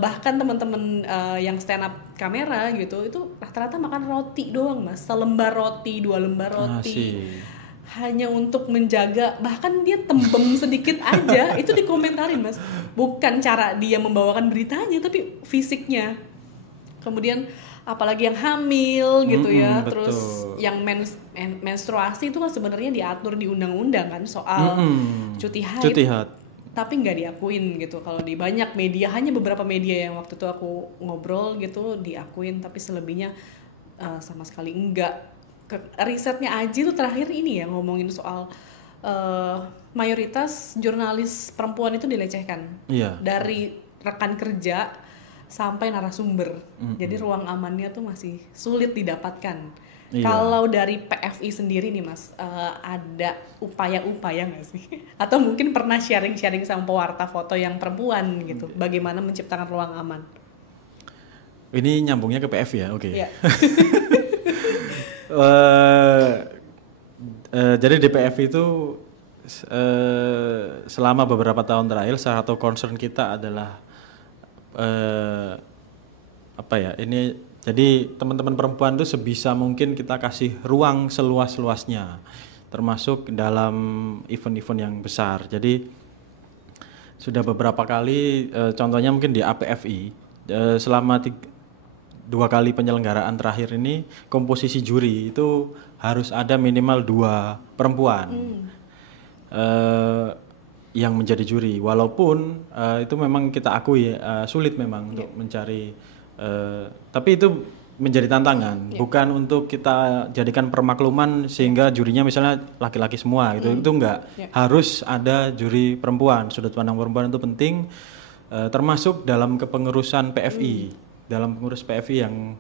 bahkan teman-teman yang stand up kamera gitu, itu rata-rata makan roti doang Mas. Selembar roti, 2 lembar roti. Hanya untuk menjaga, bahkan dia tembem sedikit aja itu dikomentarin Mas. Bukan cara dia membawakan beritanya, tapi fisiknya. Kemudian apalagi yang hamil gitu ya, terus yang menstruasi itu kan sebenarnya diatur di undang-undang kan soal cuti haid. Tapi nggak diakuin gitu. Kalau di banyak media, hanya beberapa media yang waktu itu aku ngobrol gitu diakuin, tapi selebihnya sama sekali enggak. risetnya Aji tuh terakhir ini ya ngomongin soal mayoritas jurnalis perempuan itu dilecehkan. Iya. Dari rekan kerja sampai narasumber. Jadi ruang amannya tuh masih sulit didapatkan. Iya. Kalau dari PFI sendiri nih Mas, ada upaya-upaya nggak sih? Atau mungkin pernah sharing-sharing sama pewarta foto yang perempuan gitu, bagaimana menciptakan ruang aman? Ini nyambungnya ke PFI ya, oke. Iya. Jadi di PFI itu selama beberapa tahun terakhir salah satu concern kita adalah apa ya? Ini jadi teman-teman perempuan itu sebisa mungkin kita kasih ruang seluas-luasnya, termasuk dalam event-event yang besar. Jadi sudah beberapa kali, contohnya mungkin di APFI, selama 2 kali penyelenggaraan terakhir ini komposisi juri itu harus ada minimal 2 perempuan yang menjadi juri. Walaupun itu memang kita akui sulit memang untuk mencari. Tapi itu menjadi tantangan, bukan untuk kita jadikan permakluman sehingga jurinya misalnya laki-laki semua gitu. Itu enggak. Harus ada juri perempuan. Sudut pandang perempuan itu penting, termasuk dalam kepengurusan PFI. Dalam pengurus PFI yang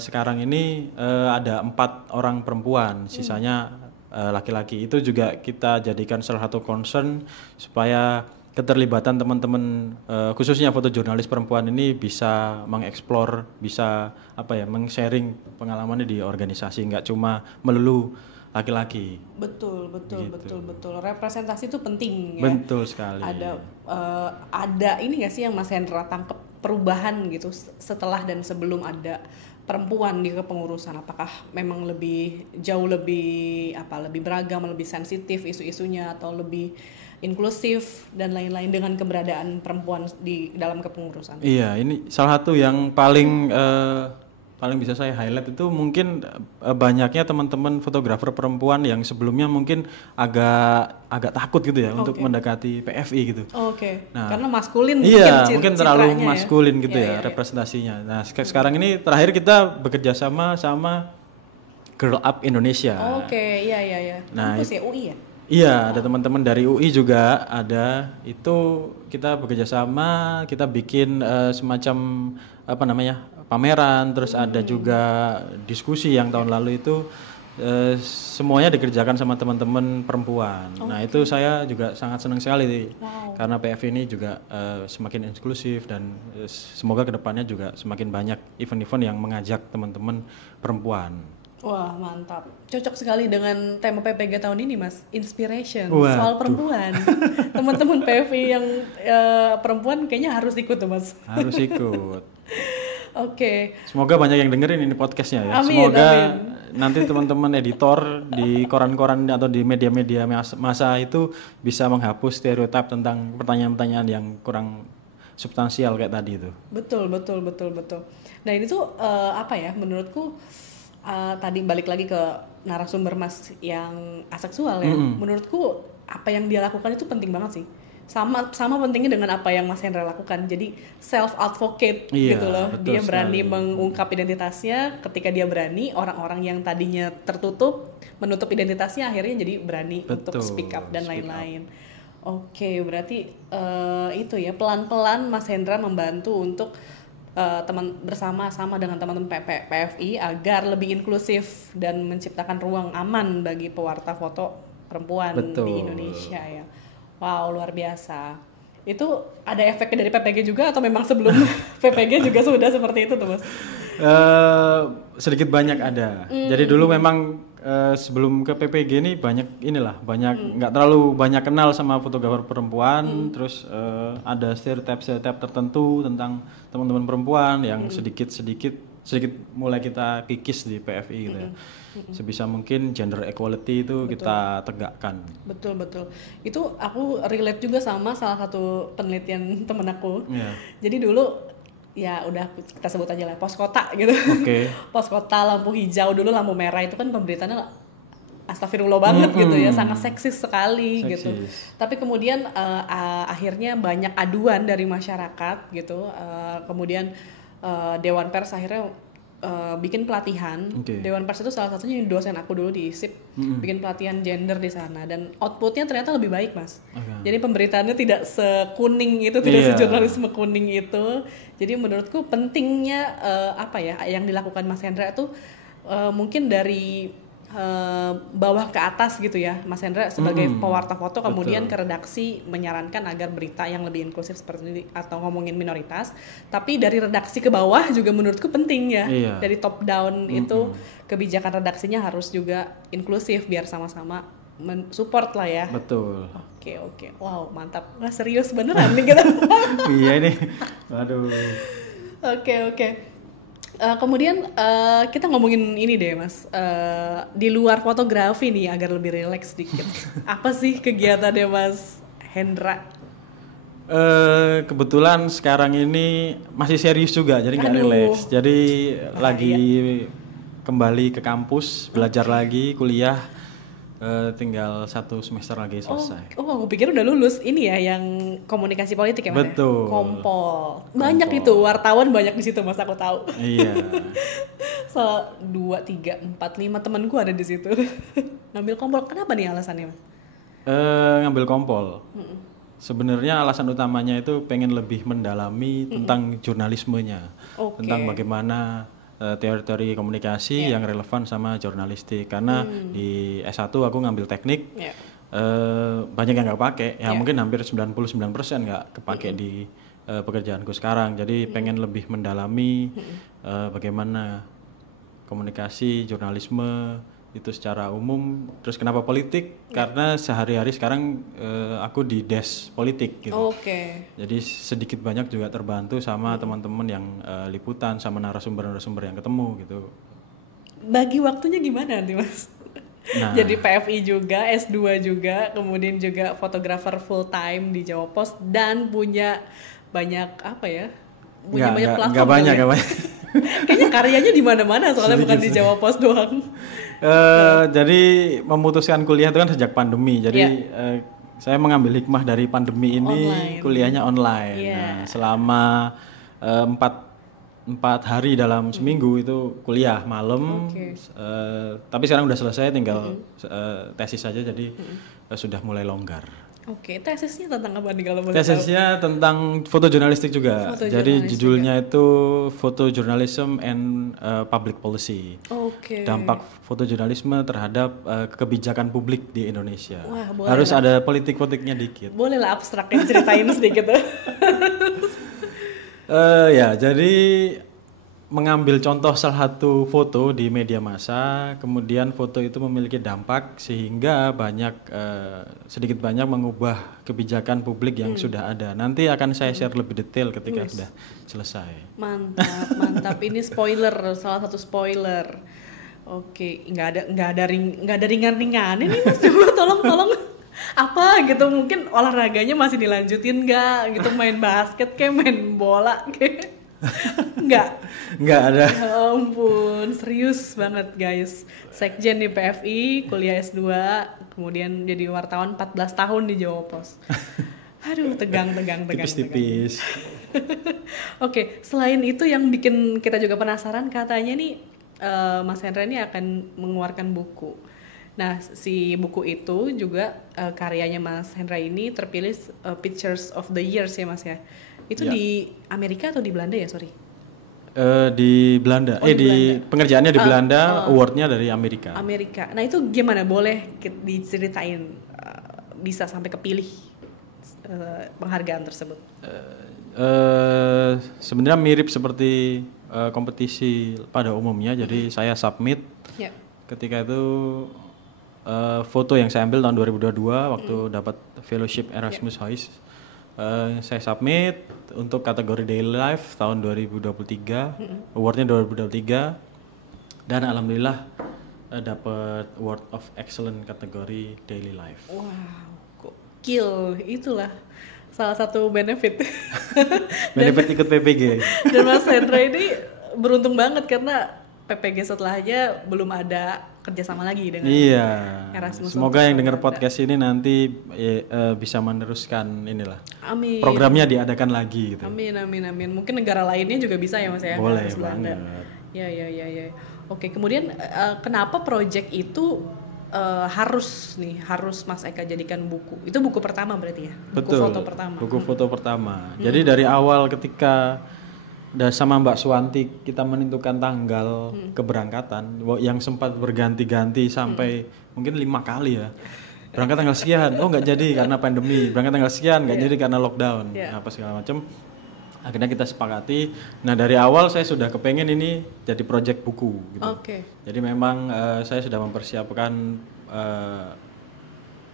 sekarang ini ada 4 orang perempuan, sisanya laki-laki. Itu juga kita jadikan salah satu concern supaya keterlibatan teman-teman khususnya fotojurnalis perempuan ini bisa mengeksplor, bisa meng-sharing pengalamannya di organisasi, nggak cuma melulu laki-laki. Betul. Gitu. Representasi itu penting ya. Betul sekali. Ada ini nggak sih yang Mas Hendra tangkep perubahan gitu setelah dan sebelum ada perempuan di kepengurusan? Apakah memang jauh lebih beragam, lebih sensitif isu-isunya, atau lebih inklusif dan lain-lain dengan keberadaan perempuan di dalam kepengurusan? Iya, ini salah satu yang paling bisa saya highlight itu mungkin banyaknya teman-teman fotografer perempuan yang sebelumnya mungkin agak takut gitu ya untuk mendekati PFI gitu. Nah, karena maskulin mungkin terlalu maskulin gitu ya representasinya. Nah, sekarang ini terakhir kita bekerja sama Girl Up Indonesia. Iya. Nah, kampus ya UI ya? Iya, ada teman-teman dari UI juga ada. Itu kita bekerja sama, kita bikin semacam pameran, terus ada juga diskusi yang tahun lalu itu semuanya dikerjakan sama teman-teman perempuan. Nah, itu saya juga sangat senang sekali karena PFI ini juga semakin inklusif dan semoga kedepannya juga semakin banyak event-event yang mengajak teman-teman perempuan. Wah, mantap. Cocok sekali dengan tema PPG tahun ini, Mas. Inspiration soal perempuan. Teman-teman PFI yang perempuan kayaknya harus ikut tuh, Mas. Harus ikut. Semoga banyak yang dengerin ini podcastnya ya. Amin. Nanti teman-teman editor di koran-koran atau di media-media massa itu bisa menghapus stereotip tentang pertanyaan-pertanyaan yang kurang substansial kayak tadi itu. Betul. Nah, ini tuh menurutku tadi balik lagi ke narasumber Mas yang aseksual ya. Menurutku apa yang dia lakukan itu penting banget sih. Sama pentingnya dengan apa yang Mas Hendra lakukan. Jadi self advocate gitu loh. Dia berani mengungkap identitasnya. Ketika dia berani, orang-orang yang tadinya tertutup menutup identitasnya akhirnya jadi berani untuk speak up dan lain-lain. Berarti itu ya, pelan-pelan Mas Hendra membantu untuk bersama-sama dengan teman-teman PFI agar lebih inklusif dan menciptakan ruang aman bagi pewarta foto perempuan di Indonesia ya. Wow, luar biasa. Itu ada efeknya dari PPG juga atau memang sebelum PPG juga sudah seperti itu tuh, Mas? Sedikit banyak ada. Jadi dulu memang sebelum ke PPG ini banyak nggak terlalu banyak kenal sama fotografer perempuan, terus ada stereotip tertentu tentang teman-teman perempuan yang sedikit mulai kita kikis di PFI gitu ya. Sebisa mungkin gender equality itu kita tegakkan. Betul. Itu aku relate juga sama salah satu penelitian temen aku. Jadi dulu ya udah kita sebut aja lah pos kota gitu. Pos kota lampu hijau, dulu lampu merah itu kan pemberitaannya astagfirullah banget gitu ya, sangat seksis sekali gitu. Tapi kemudian akhirnya banyak aduan dari masyarakat gitu. Kemudian Dewan Pers akhirnya bikin pelatihan. Oke. Dewan Pers itu salah satunya dosen aku dulu di ISIP, bikin pelatihan gender di sana dan outputnya ternyata lebih baik, Mas. Jadi pemberitaannya tidak sekuning itu, tidak Iya. sejurnalisme kuning itu. Jadi menurutku pentingnya apa ya yang dilakukan Mas Hendra itu mungkin dari bawah ke atas gitu ya, Mas Hendra sebagai pewarta foto kemudian ke redaksi menyarankan agar berita yang lebih inklusif seperti ini atau ngomongin minoritas, tapi dari redaksi ke bawah juga menurutku penting ya. Iya. Dari top down itu kebijakan redaksinya harus juga inklusif biar sama-sama support lah ya. Betul. Oke, wow mantap, wah serius beneran nih kita. Iya ini. Waduh. Oke. Kemudian kita ngomongin ini deh Mas, di luar fotografi nih agar lebih rileks sedikit. Apa sih kegiatannya Mas Hendra? Kebetulan sekarang ini masih serius juga, jadi nggak Aduh. relax. Jadi lagi kembali ke kampus, belajar lagi, kuliah. Tinggal 1 semester lagi selesai. Oh, aku pikir udah lulus. Ini ya yang komunikasi politik ya Mas? Betul. Ya? Kompol. Banyak itu wartawan banyak di situ Mas, aku tahu. Iya. 2, 3, 4, 5 temanku ada di situ. Ngambil kompol. Kenapa nih alasannya Mas? Ngambil kompol. Sebenarnya alasan utamanya itu pengen lebih mendalami tentang jurnalismenya, Oke. tentang bagaimana teori-teori komunikasi yang relevan sama jurnalistik. Karena di S1 aku ngambil teknik, banyak yang nggak pakai, ya mungkin hampir 99% nggak kepake di pekerjaanku sekarang. Jadi pengen lebih mendalami bagaimana komunikasi jurnalisme itu secara umum. Terus kenapa politik? Karena sehari-hari sekarang aku di desk politik gitu. Oke. Jadi sedikit banyak juga terbantu sama teman-teman yang liputan, sama narasumber-narasumber yang ketemu gitu. Bagi waktunya gimana nih Mas? Nah. Jadi PFI juga, S2 juga, kemudian juga fotografer full time di Jawa Pos dan punya banyak apa ya? Punya banyak platform. Nggak banyak, kali ya? nggak banyak. Kayaknya karyanya di mana-mana soalnya bukan di Jawa Pos doang. Jadi memutuskan kuliah itu kan sejak pandemi. Jadi saya mengambil hikmah dari pandemi ini, Online. kuliahnya online. Iya. Nah, selama 4 hari dalam seminggu itu kuliah malam. Oke. Tapi sekarang udah selesai, tinggal tesis saja. Jadi sudah mulai longgar. Oke, tesisnya tentang apa nih kalau boleh tahu? Tesisnya tentang fotojurnalistik juga. Jadi Fotojurnalistik judulnya itu Photojournalism and Public Policy. Oke. Dampak fotojurnalisme terhadap kebijakan publik di Indonesia. Wah, boleh Harus lah. ada politik-politiknya dikit. Boleh lah abstraknya ceritain sedikit. Ya, jadi mengambil contoh salah satu foto di media massa, kemudian foto itu memiliki dampak sehingga sedikit banyak mengubah kebijakan publik yang sudah ada. Nanti akan saya share lebih detail ketika sudah selesai. Mantap. Ini spoiler, salah satu spoiler. Oke, nggak ada ringan-ringan ini Mas. Coba tolong apa gitu, mungkin olahraganya masih dilanjutin nggak gitu, main basket kayak main bola kayak nggak ada. Ya ampun, serius banget guys. Sekjen di PFI, kuliah S2, kemudian jadi wartawan 14 tahun di Jawa Pos. Aduh, tegang. Tipis-tipis. Oke, selain itu yang bikin kita juga penasaran, katanya nih Mas Hendra ini akan mengeluarkan buku. Nah, si buku itu juga karyanya Mas Hendra ini terpilih Pictures of the Years ya Mas ya. Itu di Amerika atau di Belanda ya, sorry? Di Belanda. Oh, di di Belanda. pengerjaannya di Belanda, awardnya dari Amerika. Amerika. Nah, itu gimana? Boleh diceritain bisa sampai kepilih penghargaan tersebut? Sebenarnya mirip seperti kompetisi pada umumnya. Jadi saya submit. Ya. Ketika itu foto yang saya ambil tahun 2022 waktu dapat fellowship Erasmus House. Saya submit untuk kategori Daily Life tahun 2023, awardnya 2023, dan alhamdulillah dapat Award of Excellent kategori Daily Life. Wow, gokil. Itulah salah satu benefit. Benefit ikut PPG. Dan Mas Hendra ini beruntung banget karena PPG setelahnya belum ada kerjasama lagi dengan Erasmus. Semoga yang dengar podcast ini nanti bisa meneruskan inilah. Amin. Programnya diadakan lagi gitu. Amin. Mungkin negara lainnya juga bisa ya Mas ya. Boleh Mas Belanda. banget. Ya. Oke, kemudian kenapa project itu harus Mas Eka jadikan buku? Itu buku pertama berarti ya? Buku Betul, foto pertama. buku foto pertama. Jadi dari awal ketika sama Mbak Suwanti kita menentukan tanggal keberangkatan yang sempat berganti-ganti sampai mungkin 5 kali ya. Berangkat tanggal sekian, oh nggak jadi karena pandemi. Berangkat tanggal sekian, nggak jadi karena lockdown, apa segala macam. Akhirnya kita sepakati. Nah dari awal saya sudah kepengen ini jadi project buku. Gitu. Jadi memang saya sudah mempersiapkan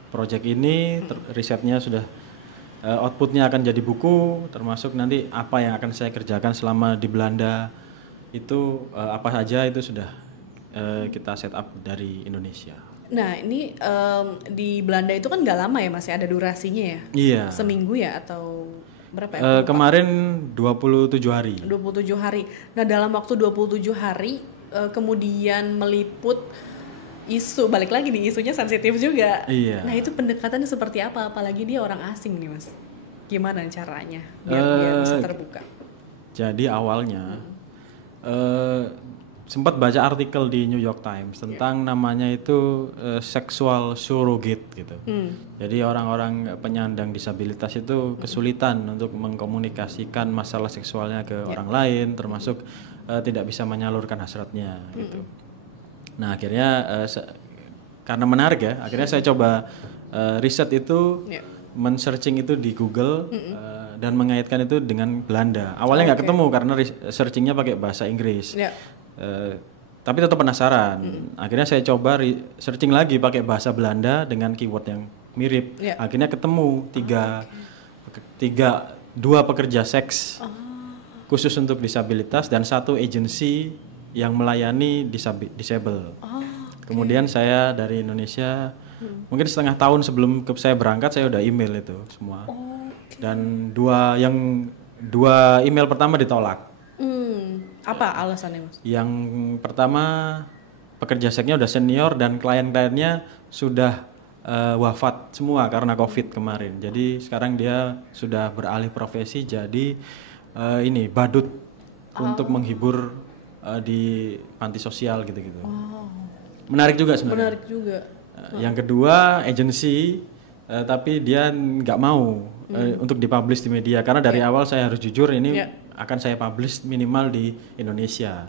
project ini, risetnya sudah outputnya akan jadi buku, termasuk nanti apa yang akan saya kerjakan selama di Belanda itu apa saja itu sudah kita set up dari Indonesia. Nah ini di Belanda itu kan nggak lama ya Mas, ada durasinya ya? Iya. Seminggu ya atau berapa ya? Kemarin 27 hari. 27 hari. Nah dalam waktu 27 hari kemudian meliput isu, balik lagi nih isunya sensitif juga. Iya. Nah itu pendekatannya seperti apa? Apalagi dia orang asing nih Mas. Gimana caranya biar bisa terbuka? Jadi awalnya sempat baca artikel di New York Times tentang namanya itu sexual surrogate gitu. Jadi orang-orang penyandang disabilitas itu kesulitan untuk mengkomunikasikan masalah seksualnya ke orang lain, termasuk tidak bisa menyalurkan hasratnya gitu. Nah akhirnya karena menarik ya, akhirnya saya coba riset itu, men-searching itu di Google dan mengaitkan itu dengan Belanda. Awalnya nggak ketemu karena searchingnya pakai bahasa Inggris. Tapi tetap penasaran. Akhirnya saya coba searching lagi pakai bahasa Belanda dengan keyword yang mirip. Akhirnya ketemu dua pekerja seks khusus untuk disabilitas dan satu agensi yang melayani disable. Kemudian saya dari Indonesia mungkin setengah tahun sebelum saya berangkat saya udah email itu semua. Dan dua email pertama ditolak. Apa alasannya Mas? Yang pertama pekerja seksnya udah senior dan klien-kliennya sudah wafat semua karena COVID kemarin. Jadi sekarang dia sudah beralih profesi jadi badut untuk menghibur di panti sosial gitu-gitu. Menarik juga sebenarnya. Menarik juga. Yang kedua agensi tapi dia nggak mau untuk dipublish di media karena dari awal saya harus jujur ini akan saya publish minimal di Indonesia.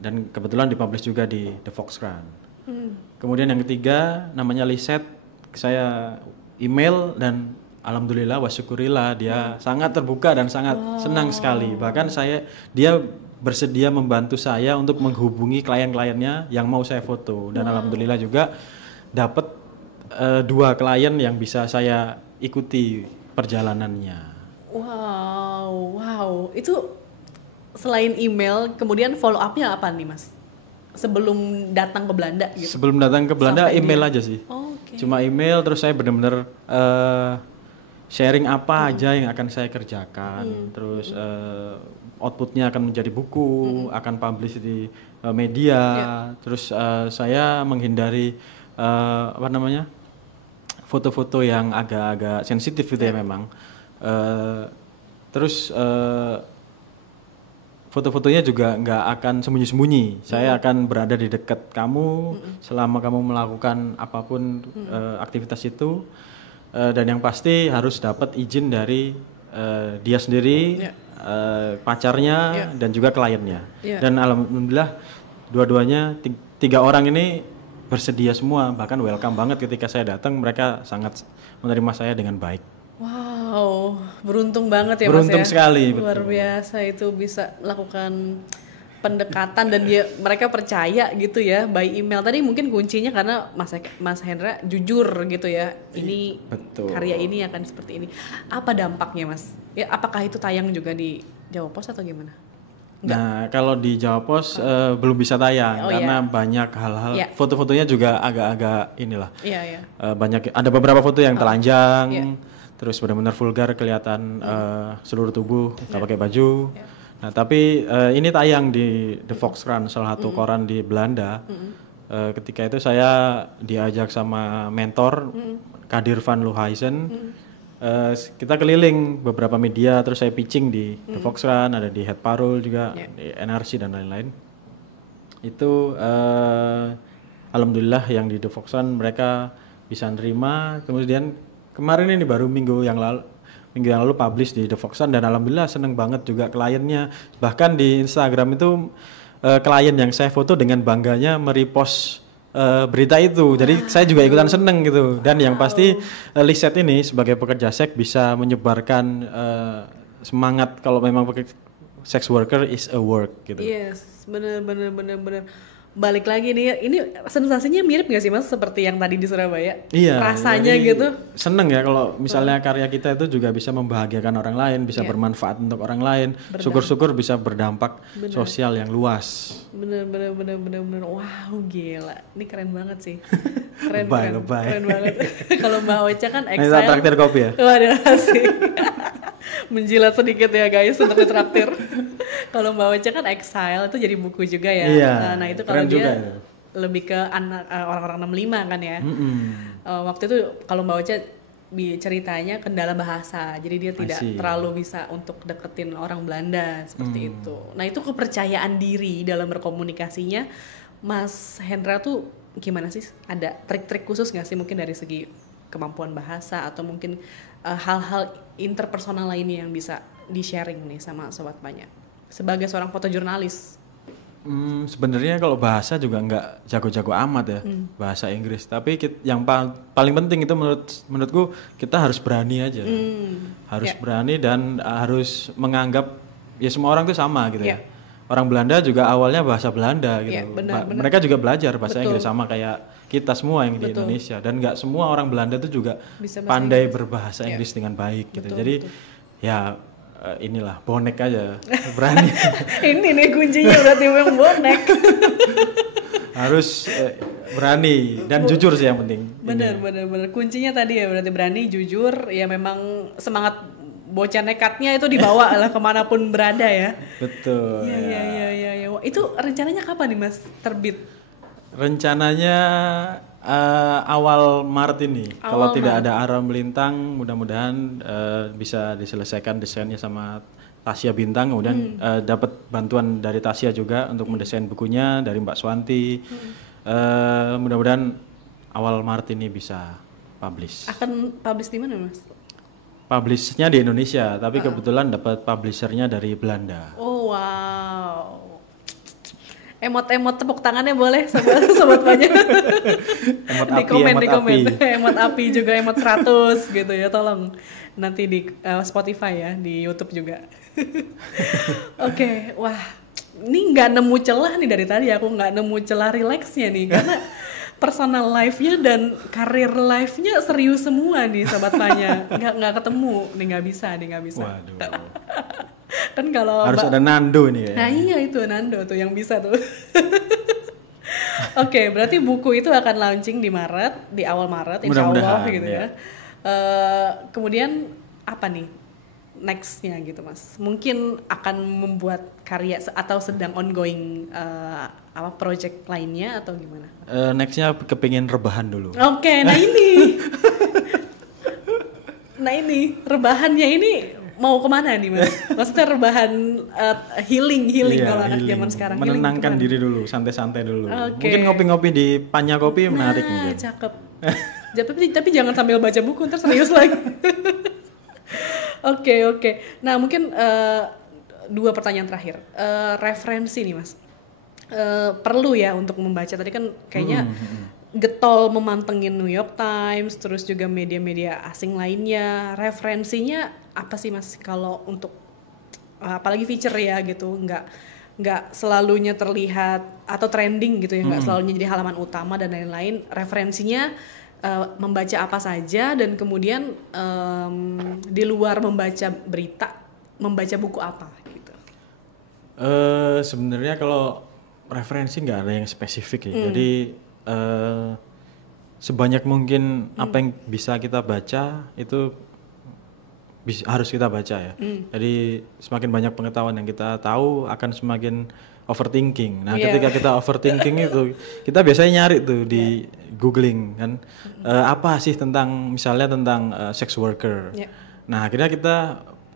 Dan kebetulan dipublish juga di The Volkskrant. Kemudian yang ketiga namanya Lisette, saya email dan alhamdulillah wasyukurillah dia sangat terbuka dan sangat senang sekali. Bahkan dia bersedia membantu saya untuk menghubungi klien-kliennya yang mau saya foto dan alhamdulillah juga dapat 2 klien yang bisa saya ikuti perjalanannya. Wow, itu selain email kemudian follow up-nya apa nih Mas? Sebelum datang ke Belanda gitu. Sebelum datang ke Belanda email aja sih. Cuma email terus saya benar-benar sharing apa aja yang akan saya kerjakan. Terus outputnya akan menjadi buku, akan publish di media. Terus saya menghindari foto-foto yang agak-agak sensitif gitu ya memang. Terus foto-fotonya juga nggak akan sembunyi-sembunyi. Saya akan berada di dekat kamu selama kamu melakukan apapun aktivitas itu. Dan yang pasti harus dapat izin dari dia sendiri, pacarnya dan juga kliennya. Dan alhamdulillah dua-duanya 3 orang ini bersedia semua, bahkan welcome banget ketika saya datang, mereka sangat menerima saya dengan baik. Wow, beruntung banget ya Mas ya. Beruntung sekali. Luar biasa itu bisa melakukan pendekatan dan mereka percaya gitu ya by email. Tadi mungkin kuncinya karena Mas Hendra jujur gitu ya. Ini karya ini akan seperti ini. Apa dampaknya Mas? Ya, apakah itu tayang juga di Jawa Pos atau gimana? Enggak. Nah kalau di Jawa Pos belum bisa tayang karena banyak hal-hal. Foto-fotonya juga agak-agak inilah. Banyak, ada beberapa foto yang telanjang, terus benar-benar vulgar kelihatan seluruh tubuh, nggak pakai baju. Nah tapi ini tayang di The Volkskrant, salah satu koran di Belanda. Ketika itu saya diajak sama mentor Kadir van Lohuizen kita keliling beberapa media, terus saya pitching di The Fox Run, ada di Head Parole juga, di NRC dan lain-lain. Itu alhamdulillah yang di The Fox Run mereka bisa nerima. Kemudian kemarin ini baru minggu yang lalu publish di The Fox Run, dan alhamdulillah seneng banget juga kliennya. Bahkan di Instagram itu klien yang saya foto dengan bangganya merepost berita itu. Jadi saya juga ikutan seneng gitu. Dan yang pasti Lisette ini sebagai pekerja seks bisa menyebarkan semangat kalau memang sex worker is a work gitu. Yes, bener. Balik lagi nih, ini sensasinya mirip gak sih Mas seperti yang tadi di Surabaya? Iya. Rasanya gitu. Seneng ya kalau misalnya karya kita itu juga bisa membahagiakan orang lain, bisa bermanfaat untuk orang lain. Syukur-syukur bisa berdampak sosial yang luas. Bener. Wow, gila. Ini keren banget sih. Keren banget. Kalau Mbak Ocha kan Ini exile. traktir kopi ya? Waduh, asik. Menjilat sedikit ya guys untuk ditraktir. Kalau Mbak Ocha kan exile itu jadi buku juga ya. Iya, Nah itu kalau dia juga itu. lebih ke anak orang-orang 65 kan ya. Waktu itu kalau Mbak Ocha ceritanya kendala bahasa, jadi dia tidak terlalu bisa untuk deketin orang Belanda seperti itu. Nah itu kepercayaan diri dalam berkomunikasinya, Mas Hendra tuh gimana sih? Ada trik-trik khusus nggak sih mungkin dari segi kemampuan bahasa atau mungkin hal-hal interpersonal lainnya yang bisa di-sharing nih sama Sobat Panya sebagai seorang fotojurnalis? Sebenarnya kalau bahasa juga nggak jago-jago amat ya, bahasa Inggris. Tapi yang paling penting itu menurutku kita harus berani aja, harus berani dan harus menganggap ya semua orang tuh sama gitu ya. Orang Belanda juga awalnya bahasa Belanda gitu. Benar. Mereka juga belajar bahasa Inggris sama kayak kita semua yang di Indonesia, dan nggak semua orang Belanda tuh juga pandai berbahasa Inggris dengan baik gitu. Jadi ya inilah bonek aja, berani. Ini nih kuncinya berarti memang bonek. Harus berani dan jujur sih yang penting. Bener. Kuncinya tadi ya berarti berani, jujur, ya memang semangat bocah nekatnya itu dibawa lah kemanapun berada ya. Betul. Iya. Itu rencananya kapan nih Mas terbit? Rencananya awal Maret ini. Kalau tidak ada arah melintang, mudah-mudahan bisa diselesaikan desainnya sama Tasya Bintang. Kemudian dapat bantuan dari Tasya juga untuk mendesain bukunya dari Mbak Swanti. Mudah-mudahan awal Maret ini bisa publish. Akan publish di mana Mas? Publishnya di Indonesia, tapi kebetulan dapat publishernya dari Belanda. Oh wow. Emot-emot tepuk tangannya boleh sobat banyak. Di komen. Emot api juga, emot 100 gitu ya, tolong. Nanti di Spotify ya, di YouTube juga. Oke, wah. Ini nggak nemu celah nih dari tadi, aku nggak nemu celah relaxnya nih, karena personal life-nya dan karir life-nya serius semua nih sobat Panya. Nggak ketemu nih, nggak bisa. Waduh. Kan kalau harus ada Nando nih ya. Nah iya itu Nando tuh yang bisa tuh. Oke, berarti buku itu akan launching di awal Maret insya Allah gitu ya. Kemudian apa nih nextnya gitu Mas? Mungkin akan membuat karya atau sedang ongoing project lainnya atau gimana? Nextnya kepingin rebahan dulu. Oke, nah ini. Nah ini rebahannya ini mau kemana nih Mas? Maksudnya rebahan healing kalau anak zaman sekarang. Menenangkan diri dulu, santai-santai dulu. Mungkin ngopi-ngopi di Panya Kopi menarik mungkin. Cakep. Tapi jangan sambil baca buku, ntar serius lagi. Oke. Nah mungkin 2 pertanyaan terakhir. Referensi nih Mas. Perlu ya untuk membaca. Tadi kan kayaknya getol memantengin New York Times, terus juga media-media asing lainnya. Referensinya apa sih Mas kalau untuk apalagi feature ya gitu, nggak selalunya terlihat atau trending gitu ya, nggak selalunya jadi halaman utama dan lain-lain. Referensinya membaca apa saja, dan kemudian di luar membaca berita, membaca buku apa gitu. Sebenarnya kalau referensi nggak ada yang spesifik ya. Jadi sebanyak mungkin apa yang bisa kita baca itu harus kita baca ya. Jadi semakin banyak pengetahuan yang kita tahu akan semakin overthinking. Nah, ketika kita overthinking itu kita biasanya nyari tuh di googling kan apa sih tentang misalnya tentang sex worker. Nah, akhirnya kita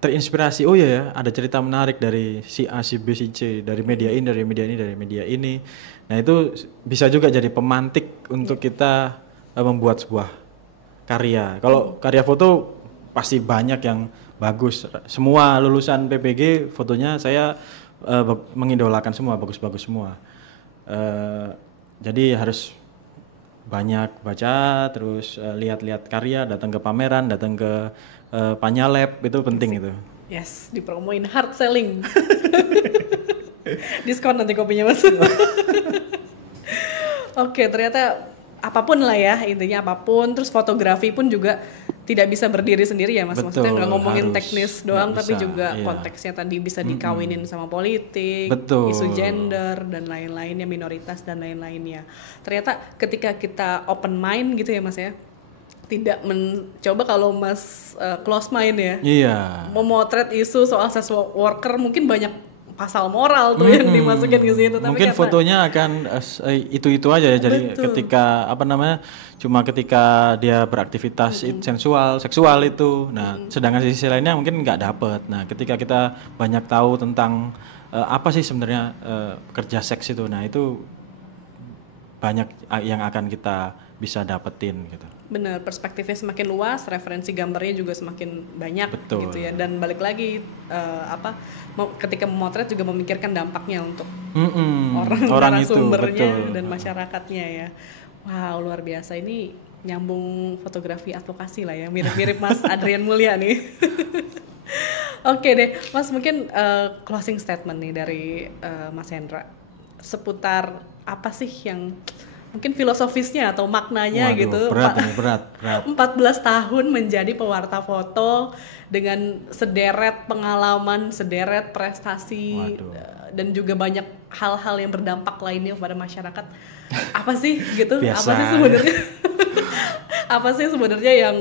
terinspirasi, oh ya ada cerita menarik dari si A, si B, si C, dari media ini, dari media ini, dari media ini. Nah, itu bisa juga jadi pemantik untuk kita membuat sebuah karya. Kalau karya foto pasti banyak yang bagus. Semua lulusan PPG fotonya saya mengidolakan semua, bagus-bagus semua. Jadi harus banyak baca, terus lihat-lihat karya, datang ke pameran, datang ke Panyalab, itu penting itu. Yes, dipromoin hard selling. Diskon nanti kopinya Mas. Oke, ternyata apapun lah ya, intinya apapun. Terus fotografi pun juga tidak bisa berdiri sendiri ya Mas. Betul, maksudnya nggak ngomongin harus, teknis doang, tapi bisa, juga iya. konteksnya tadi bisa dikawinin sama politik, Betul. isu gender dan lain-lainnya, minoritas dan lain-lainnya. Ternyata ketika kita open mind gitu ya Mas ya, tidak mencoba kalau Mas close mind ya, Iya. memotret isu soal sex worker, mungkin banyak pasal moral tuh yang dimasukin ke situ. Tapi Mungkin karena- fotonya akan itu aja ya. Jadi ketika cuma ketika dia beraktivitas seksual itu. Nah, sedangkan sisi lainnya mungkin nggak dapet. Nah, ketika kita banyak tahu tentang apa sih sebenarnya kerja seks itu. Nah, itu banyak yang akan kita bisa dapetin gitu. Bener, perspektifnya semakin luas, referensi gambarnya juga semakin banyak. Betul. Gitu ya. Dan balik lagi ketika memotret juga memikirkan dampaknya untuk orang itu, narasumbernya betul. dan masyarakatnya ya. Wow, luar biasa. Ini nyambung fotografi advokasi lah ya, mirip-mirip Mas Adrian Mulya nih. Oke deh, Mas, mungkin closing statement nih dari Mas Hendra seputar apa sih yang mungkin filosofisnya atau maknanya. Waduh, gitu. berat ini, berat. 14 tahun menjadi pewarta foto dengan sederet pengalaman, sederet prestasi, dan juga banyak hal-hal yang berdampak lainnya kepada masyarakat. Apa sih gitu? Biasa. Apa sih sebenarnya? Apa sih sebenarnya yang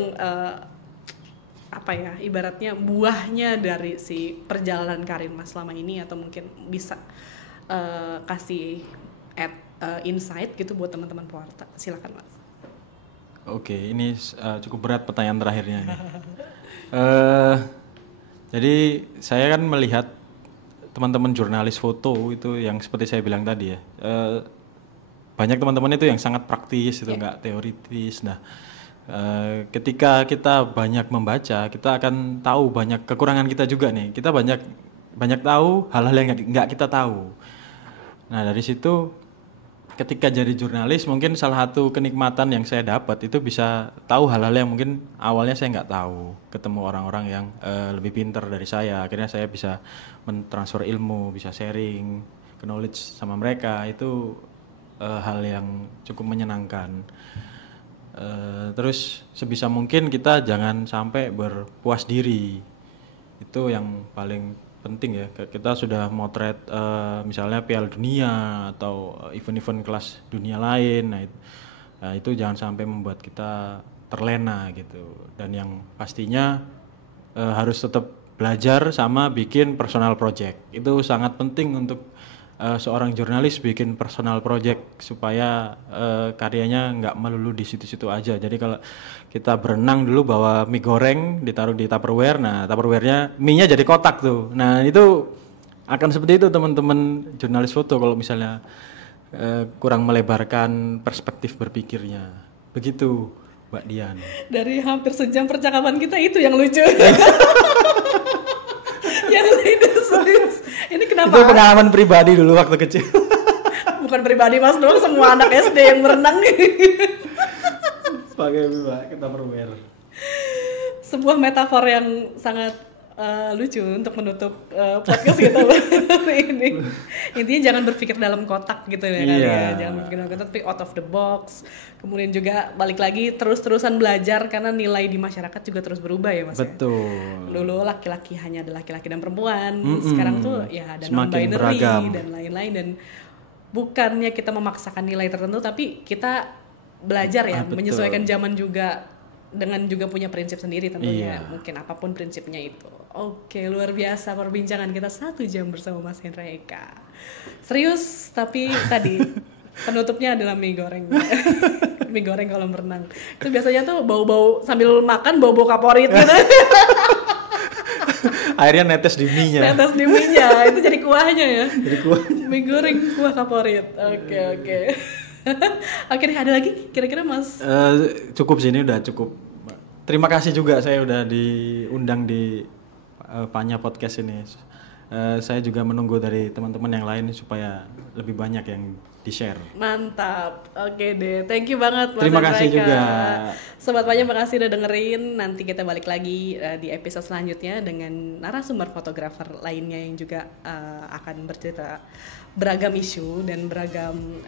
ibaratnya buahnya dari si perjalanan karir Mas selama ini, atau mungkin bisa kasih insight gitu buat teman-teman pewarta. Silakan Mas. Oke, ini cukup berat pertanyaan terakhirnya ini. Jadi saya kan melihat teman-teman jurnalis foto itu yang seperti saya bilang tadi ya, banyak teman-teman itu yang sangat praktis, itu nggak teoritis. Nah, ketika kita banyak membaca, kita akan tahu banyak kekurangan kita juga nih. Kita banyak tahu hal-hal yang nggak kita tahu. Nah, dari situ ketika jadi jurnalis mungkin salah satu kenikmatan yang saya dapat itu bisa tahu hal-hal yang mungkin awalnya saya nggak tahu, ketemu orang-orang yang lebih pintar dari saya, akhirnya saya bisa mentransfer ilmu, bisa sharing knowledge sama mereka, itu hal yang cukup menyenangkan. Terus sebisa mungkin kita jangan sampai berpuas diri, itu yang paling penting ya. Kita sudah motret misalnya Piala Dunia atau event-event kelas dunia lain, nah itu jangan sampai membuat kita terlena gitu. Dan yang pastinya harus tetap belajar sama bikin personal project. Itu sangat penting untuk seorang jurnalis bikin personal project supaya karyanya nggak melulu di situ-situ aja. Jadi kalau kita berenang dulu bawa mie goreng ditaruh di Tupperware, nah Tupperware-nya mie-nya jadi kotak tuh. Nah itu akan seperti itu teman-teman jurnalis foto kalau misalnya kurang melebarkan perspektif berpikirnya. Begitu Mbak Dian. Dari hampir sejam percakapan kita itu yang lucu. Yang lainnya serius. Ini kenapa? Itu pengalaman pribadi dulu waktu kecil. Bukan pribadi Mas doang, semua anak SD yang berenang nih. Pakai kita Tupperware. Sebuah metafor yang sangat lucu untuk menutup podcast kita ini. Intinya jangan berpikir dalam kotak gitu ya, kali ya. Jangan berpikir dalam kotak, tapi out of the box. Kemudian juga balik lagi terus-terusan belajar karena nilai di masyarakat juga terus berubah ya Mas. Betul. Dulu laki-laki hanya ada laki-laki dan perempuan, sekarang tuh ya ada semakin non-binary beragam dan lain-lain, dan bukannya kita memaksakan nilai tertentu, tapi kita belajar ya, menyesuaikan zaman juga dengan juga punya prinsip sendiri tentunya. Iya. Mungkin apapun prinsipnya itu. Oke, luar biasa perbincangan kita 1 jam bersama Mas Hendra Eka. Serius, tapi tadi penutupnya adalah mie goreng. Mie goreng kolam renang. Itu biasanya tuh bau-bau sambil makan bau-bau kaporit gitu. Akhirnya netes di mie-nya. Netes di mie-nya, itu jadi kuahnya ya. Jadi kuah. Mie goreng kuah kaporit. Oke. Oke deh, ada lagi kira-kira Mas? Cukup sini udah cukup. Terima kasih juga saya udah diundang di Panya Podcast ini. Saya juga menunggu dari teman-teman yang lain supaya lebih banyak yang di-share. Mantap. Oke deh. Thank you banget Mas Terima Hendra kasih Eka. juga. Sobat Panya, makasih udah dengerin. Nanti kita balik lagi di episode selanjutnya dengan narasumber fotografer lainnya yang juga akan bercerita beragam isu dan beragam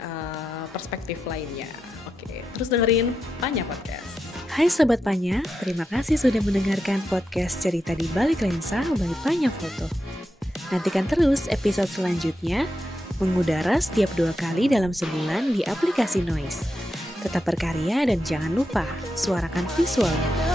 perspektif lainnya. Oke, terus dengerin Panya Podcast. Hai Sobat Panya, terima kasih sudah mendengarkan podcast cerita di balik lensa by Panya Foto. Nantikan terus episode selanjutnya, mengudara setiap 2 kali dalam sebulan di aplikasi Noise. Tetap berkarya dan jangan lupa suarakan visualnya.